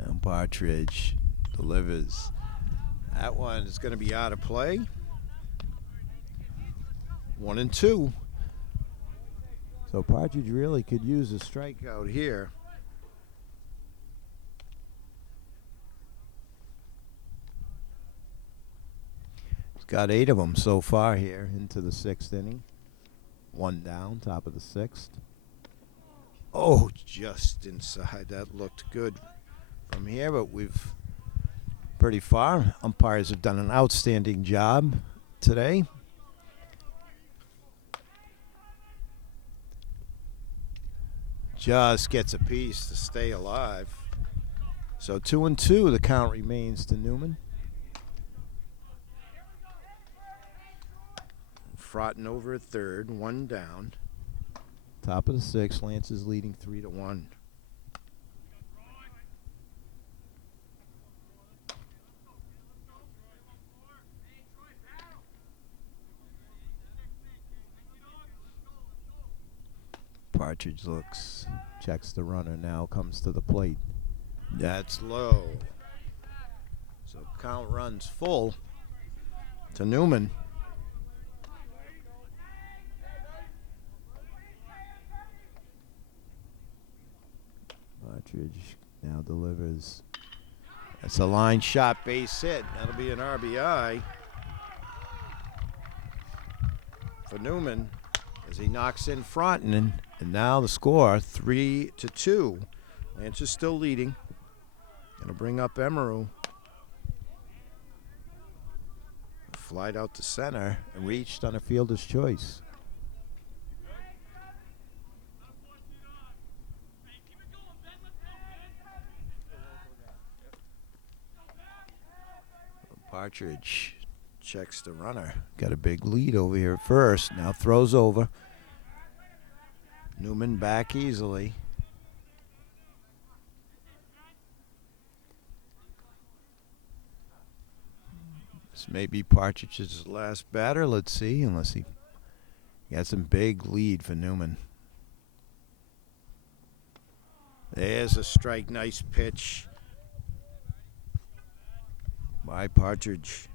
And Partridge delivers. That one is going to be out of play. 1-2. So Partridge really could use a strike. Out here. He's got 8 of them so far here. Into the 6th inning. 1 down, top of the 6th. Oh, just inside. That looked good from here, but we've pretty far. Umpires have done an outstanding job today. Just gets a piece to stay alive. So 2-2, the count remains to Newman. Frottin over at third, 1 down. Top of the 6th, Lance is leading 3-1. Partridge looks, checks the runner, now comes to the plate. That's low. So count runs full to Newman. Partridge now delivers. That's a line shot base hit. That'll be an RBI for Newman as he knocks in Fronten. And now the score 3-2. Lance is still leading. Gonna bring up Emerald. Flied out to center and Reached on a fielder's choice. Partridge checks the runner. Got a big lead over here at first. Now throws over. Newman back easily. This may be Partridge's last batter. Let's see, unless he got some big lead for Newman. There's a strike. Nice pitch by Partridge.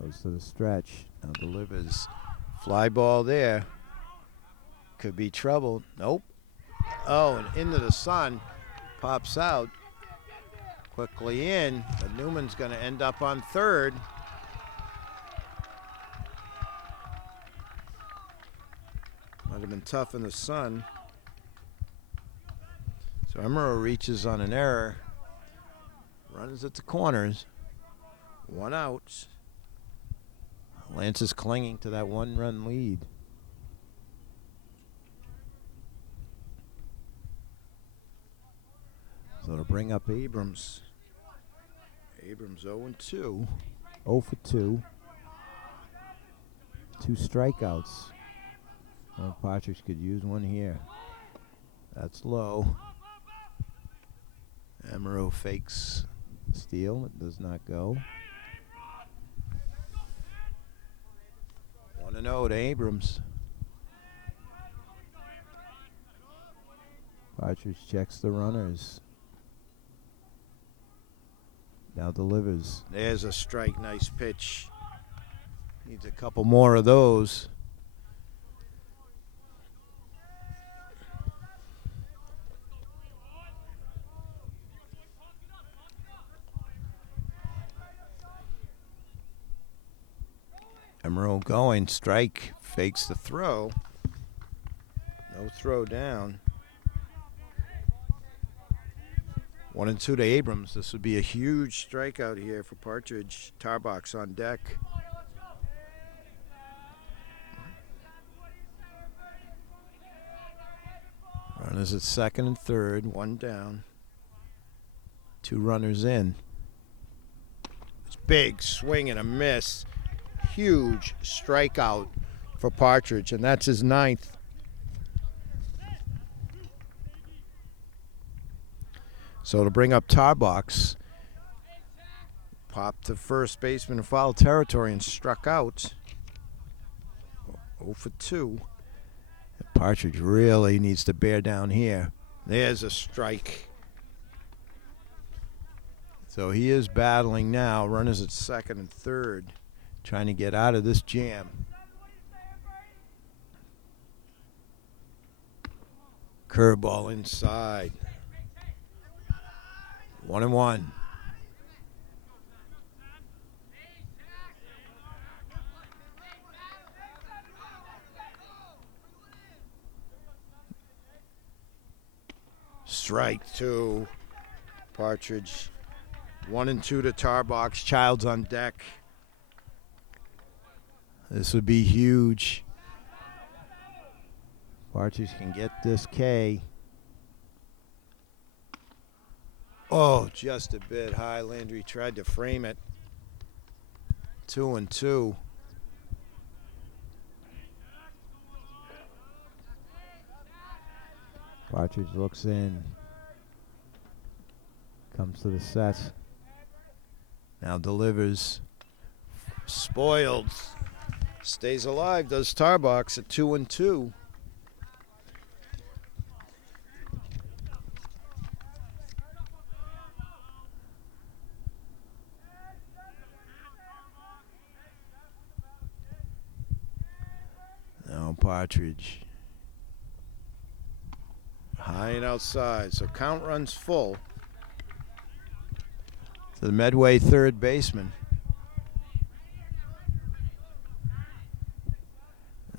Goes to the stretch. Now delivers. Fly ball there. Could be trouble. Nope. Oh, and into the sun. Pops out. Quickly in. But Newman's going to end up on third. Might have been tough in the sun. So Emerald reaches on an error. Runs at the corners. 1 out. Lance is clinging to that 1-run lead. So to bring up Abrams. Abrams 0-2. 0 for 2. 2 strikeouts. Well, Partridge could use one here. That's low. Emerald fakes. Steal. It does not go. 1-0 to Abrams. Partridge checks the runners. Now delivers. There's a strike. Nice pitch. Needs a couple more of those. Emerald going. Strike. Fakes the throw. No throw down. 1-2 to Abrams. This would be a huge strikeout here for Partridge. Tarbox on deck. Runners at second and third. 1 down. 2 runners in. It's big swing and a miss. Huge strikeout for Partridge, and that's his 9th. So to bring up Tarbox, popped to first baseman in foul territory and struck out. 0 for 2. And Partridge really needs to bear down here. There's a strike. So he is battling now. Runners at second and third, trying to get out of this jam. Curveball inside. 1-1. Strike two. Partridge. 1-2 to Tarbox. Child's on deck. This would be huge. Partridge can get this K. Oh, just a bit high. Landry tried to frame it. 2-2. Partridge looks in. Comes to the set. Now delivers. Spoiled. Stays alive, does Tarbox at 2-2. Now Partridge. High and outside, so count runs full. To the Medway third baseman.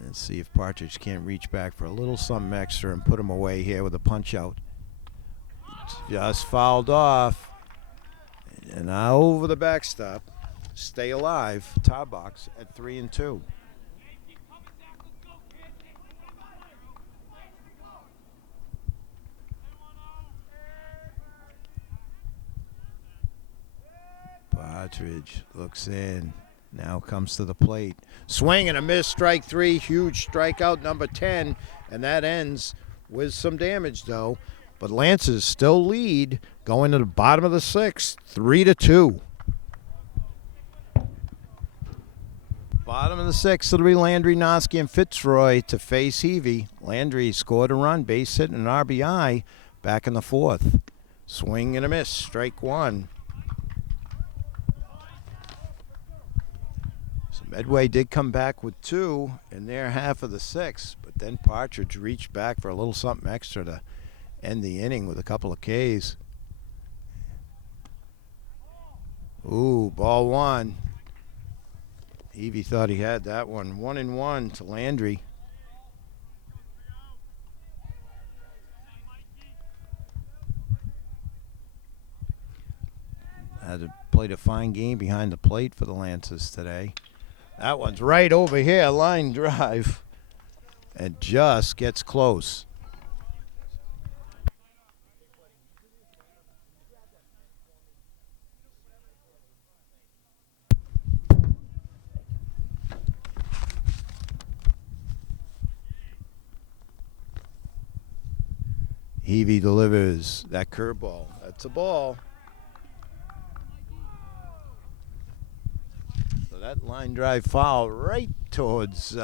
Let's see if Partridge can't reach back for a little something extra and put him away here with a punch out. Just fouled off. And now over the backstop. Stay alive. Tarbox at 3-2. Partridge looks in. Now comes to the plate. Swing and a miss, strike three. Huge strikeout, number 10. And that ends with some damage, though. But Lancers still lead going to the bottom of the sixth, 3-2. Bottom of the sixth, it'll be Landry, Noski, and Fitzroy to face Heavey. Landry scored a run, base hit, and an RBI back in the fourth. Swing and a miss, strike one. Medway did come back with two in their half of the sixth, but then Partridge reached back for a little something extra to end the inning with a couple of Ks. Ooh, ball one. Evie thought he had that one. 1-1 to Landry. Played a fine game behind the plate for the Lancers today. That one's right over here, line drive, and just gets close. Heavey delivers that curveball. That's a ball. That line drive foul right towards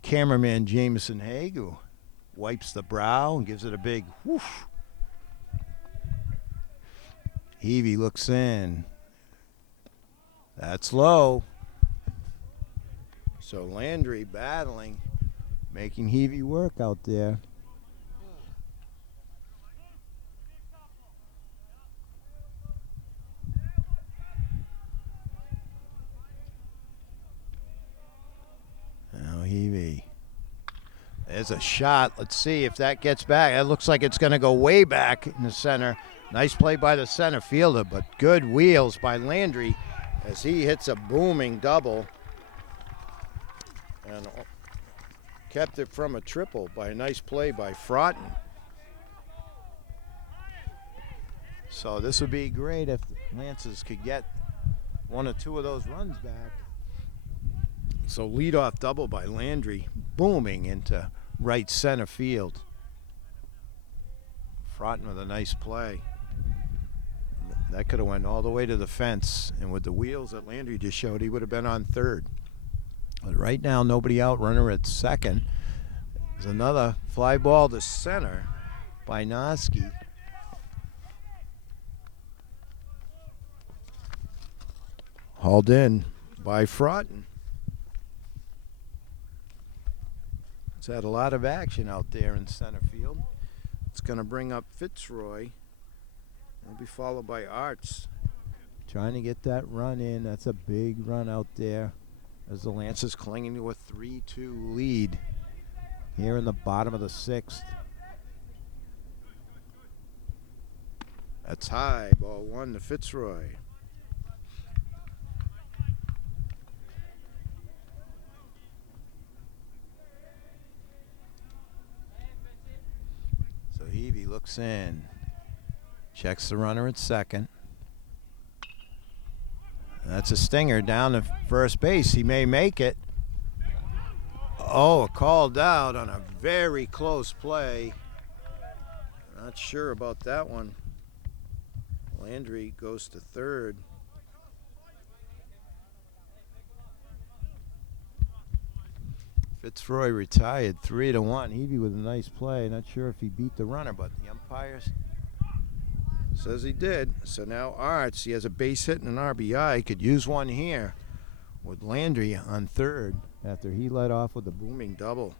cameraman Jameson Haig, who wipes the brow and gives it a big whoosh. Heavey looks in. That's low. So Landry battling, making Heavey work out there. Heavey. There's a shot. Let's see if that gets back. It looks like it's going to go way back in the center. Nice play by the center fielder, but good wheels by Landry as he hits a booming double and kept it from a triple by a nice play by Fraughton. So this would be great if Lancers could get one or two of those runs back. So leadoff double by Landry, booming into right center field. Fraughton with a nice play. That could have went all the way to the fence, and with the wheels that Landry just showed, he would have been on third. But right now, nobody out, runner at second. There's another fly ball to center by Noski. Hauled in by Fraughton. It's had a lot of action out there in center field. It's going to bring up Fitzroy. It'll be followed by Arts. Trying to get that run in. That's a big run out there. As the Lancers clinging to a 3-2 lead here in the bottom of the 6th. That's high. Ball 1 to Fitzroy. So Heavey looks in. Checks the runner at second. That's a stinger down to first base. He may make it. Oh, called out on a very close play. Not sure about that one. Landry goes to third. Fitzroy retired 3-1. Heavey with a nice play. Not sure if he beat the runner, but the umpires says he did. So now Arts, he has a base hit and an RBI. Could use one here with Landry on third after he led off with a booming double.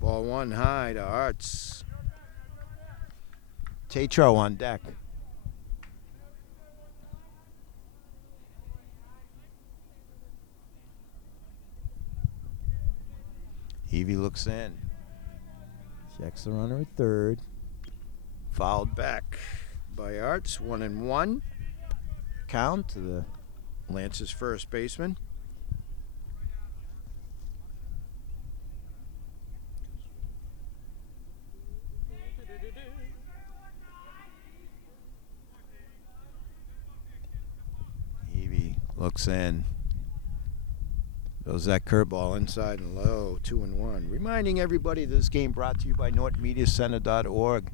Ball 1 high to Arts. Tatro on deck. Heavey looks in. Checks the runner at third. Fouled back by Arts. 1-1. Count to the Lance's first baseman. Heavey looks in. Goes that curveball inside and low, 2-1. Reminding everybody this game brought to you by NortonMediaCenter.org.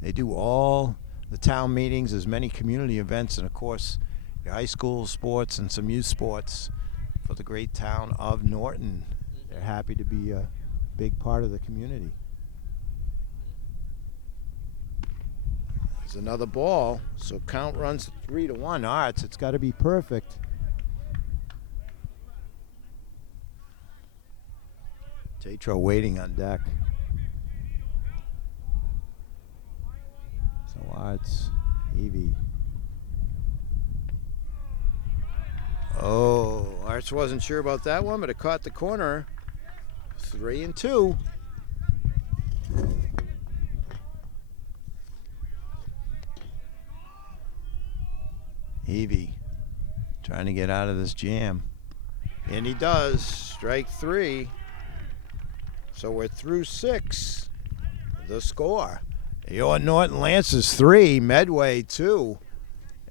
They do all the town meetings, as many community events, and of course, your high school sports and some youth sports for the great town of Norton. They're happy to be a big part of the community. There's another ball, so count runs to 3-1. Arts, it's got to be perfect. Tatro waiting on deck. So Arts, Heavey. Oh, Arts wasn't sure about that one, but it caught the corner. 3-2. Heavey trying to get out of this jam. And he does. Strike 3. So we're through 6. The score. Your Norton Lancers 3, Medway 2.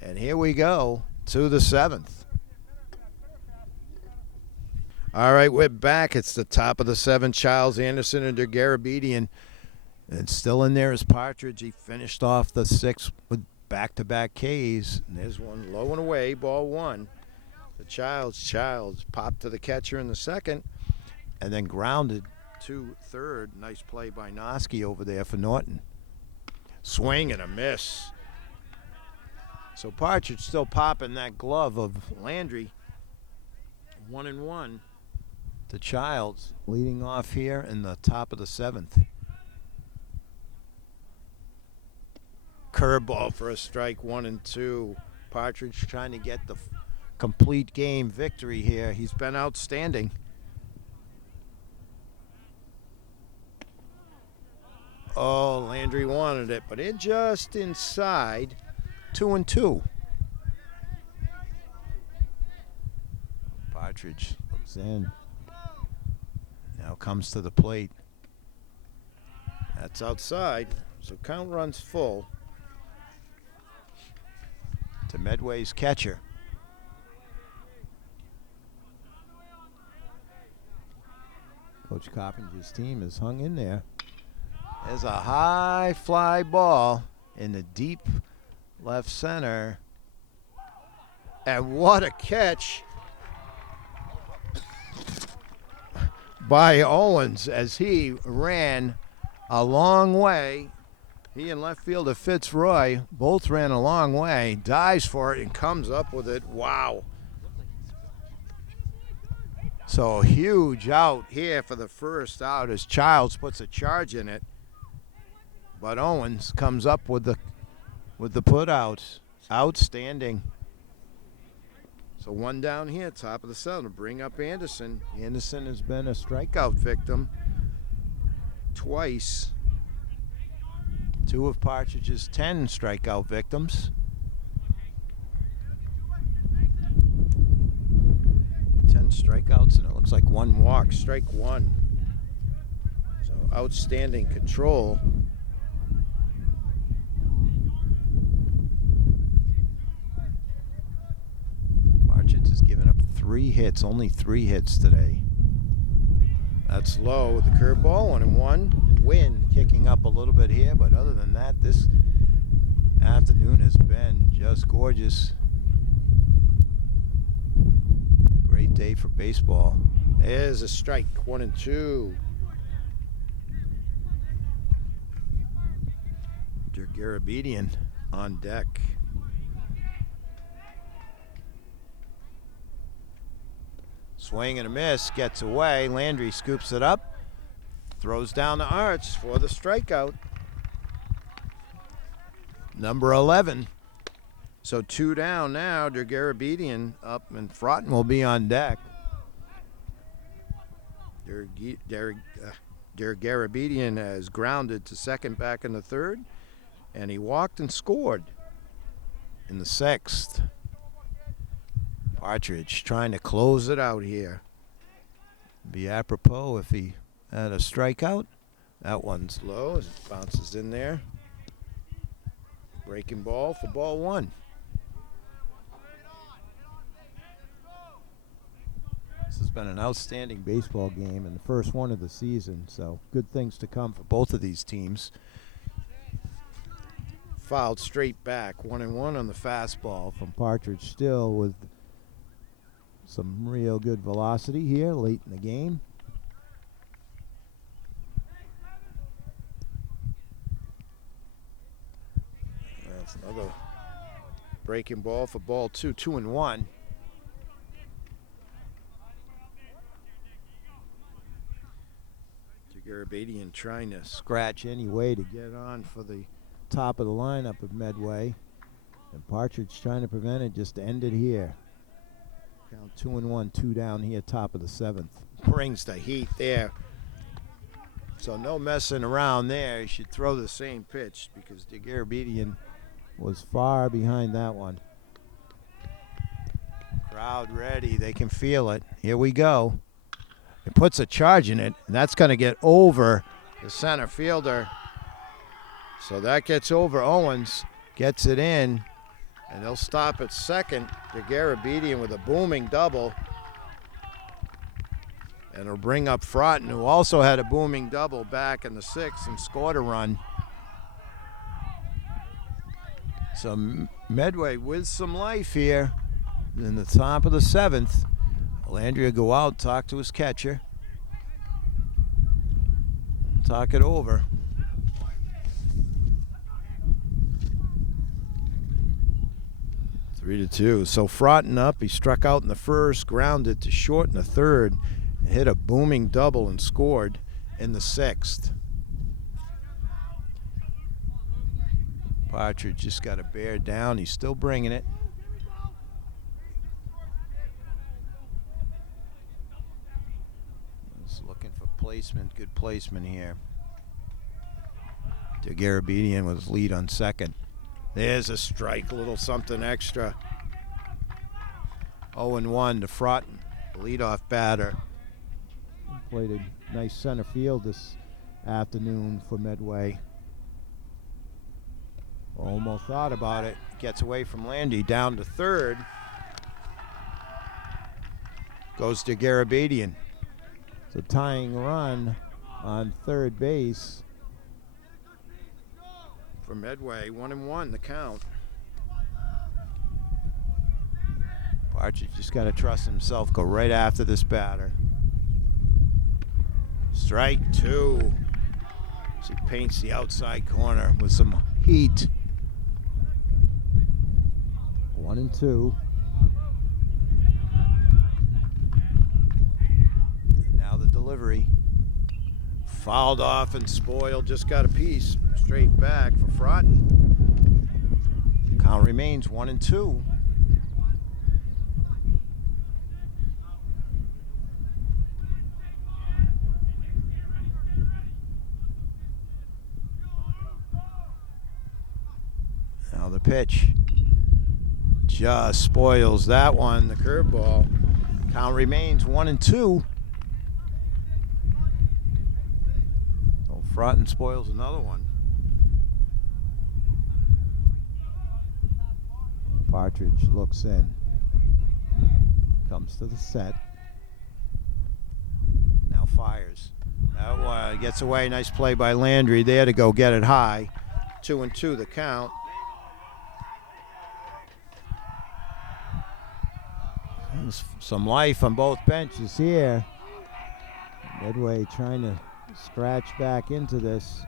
And here we go to the 7th. All right, we're back. It's the top of the 7th. Charles Anderson and Garabedian. And still in there is Partridge. He finished off the 6th with back-to-back Ks. And there's one low and away, ball 1. The Childs popped to the catcher in the 2nd and then grounded to third. Nice play by Noski over there for Norton. Swing and a miss. So Partridge still popping that glove of Landry. 1-1 to Childs, leading off here in the top of the 7th. Curveball for a strike, 1-2. Partridge trying to get the complete game victory here. He's been outstanding. Oh, Landry wanted it, but it just inside. 2-2. Partridge looks in. Now comes to the plate. That's outside, so count runs full to Medway's catcher. Coach Coppinger's team has hung in there. There's a high fly ball in the deep left center. And what a catch by Owens as he ran a long way. He and left fielder Fitzroy both ran a long way, dives for it and comes up with it. Wow. So a huge out here for the first out as Childs puts a charge in it. But Owens comes up with the put-outs. Outstanding. So one down here, top of the seventh. Bring up Anderson. Anderson has been a strikeout victim twice. 2 of Partridge's 10 strikeout victims. 10 strikeouts, and it looks like 1 walk. Strike 1. So outstanding control. Partridge has given up 3 hits, only 3 hits today. That's low with the curveball, 1-1. Wind kicking up a little bit here, but other than that, this afternoon has been just gorgeous. Great day for baseball. There's a strike, 1-2. Garabedian on deck. Swing and a miss, gets away. Landry scoops it up, throws down the arch for the strikeout. Number 11. So 2 down now. Garabedian up, and Frotton will be on deck. Garabedian has grounded to second back in the third, and he walked and scored in the 6th. Partridge trying to close it out here. Be apropos if he had a strikeout. That one's low as it bounces in there. Breaking ball for ball 1. This has been an outstanding baseball game and the first one of the season, so good things to come for both of these teams. Fouled straight back, 1-1 on the fastball from Partridge, still with some real good velocity here late in the game. That's another breaking ball for ball 2, 2-1. Garabedian trying to scratch any way to get on for the top of the lineup of Medway. And Partridge trying to prevent it, just to end it here. Count 2-1, 2 down here, top of the 7th. Brings the heat there. So no messing around there. He should throw the same pitch because Garabedian was far behind that one. Crowd ready. They can feel it. Here we go. He puts a charge in it, and that's going to get over the center fielder. So that gets over Owens, gets it in, and they'll stop at second. Garabedian with a booming double. And it'll bring up Frotton, who also had a booming double back in the 6th and scored a run. So Medway with some life here in the top of the 7th. Landry will go out, talk to his catcher. Talk it over. Three to 2. So Frotton up. He struck out in the first, grounded to short in the third, hit a booming double and scored in the 6th. Partridge just got to bear down. He's still bringing it. Looking for placement, good placement here. Garabedian with his lead on second. There's a strike, a little something extra. 0-1 to Frotton, the leadoff batter. Played a nice center field this afternoon for Medway. Almost thought about it. Gets away from Landy, down to third. Goes to Garabedian. So tying run on third base for Medway. 1-1 the count. Partridge just got to trust himself, go right after this batter. Strike 2. He paints the outside corner with some heat. 1-2. Now the delivery. Fouled off and spoiled. Just got a piece. Straight back for Frotton. Count remains 1-2. Now the pitch. Just spoils that one. The curveball. Count remains 1-2. Frotton spoils another one. Partridge looks in. Comes to the set. Now fires. That one gets away. Nice play by Landry. There to go get it high. 2-2 the count. There's some life on both benches here. Medway trying to scratch back into this.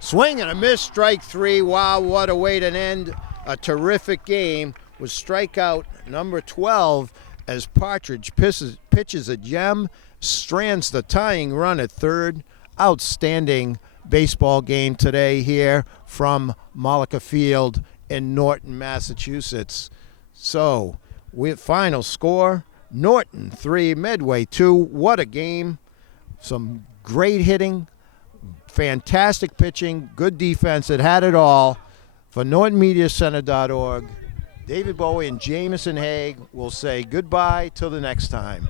Swing and a miss, strike three. Wow, what a way to end a terrific game with strikeout number 12 as Partridge pitches a gem, strands the tying run at third. Outstanding baseball game today here from Malacca Field in Norton, Massachusetts. So, with final score, Norton 3, Medway 2. What a game. Some great hitting, fantastic pitching, good defense. It had it all. For NortonMediaCenter.org, David Bowie and Jamison Haig will say goodbye till the next time.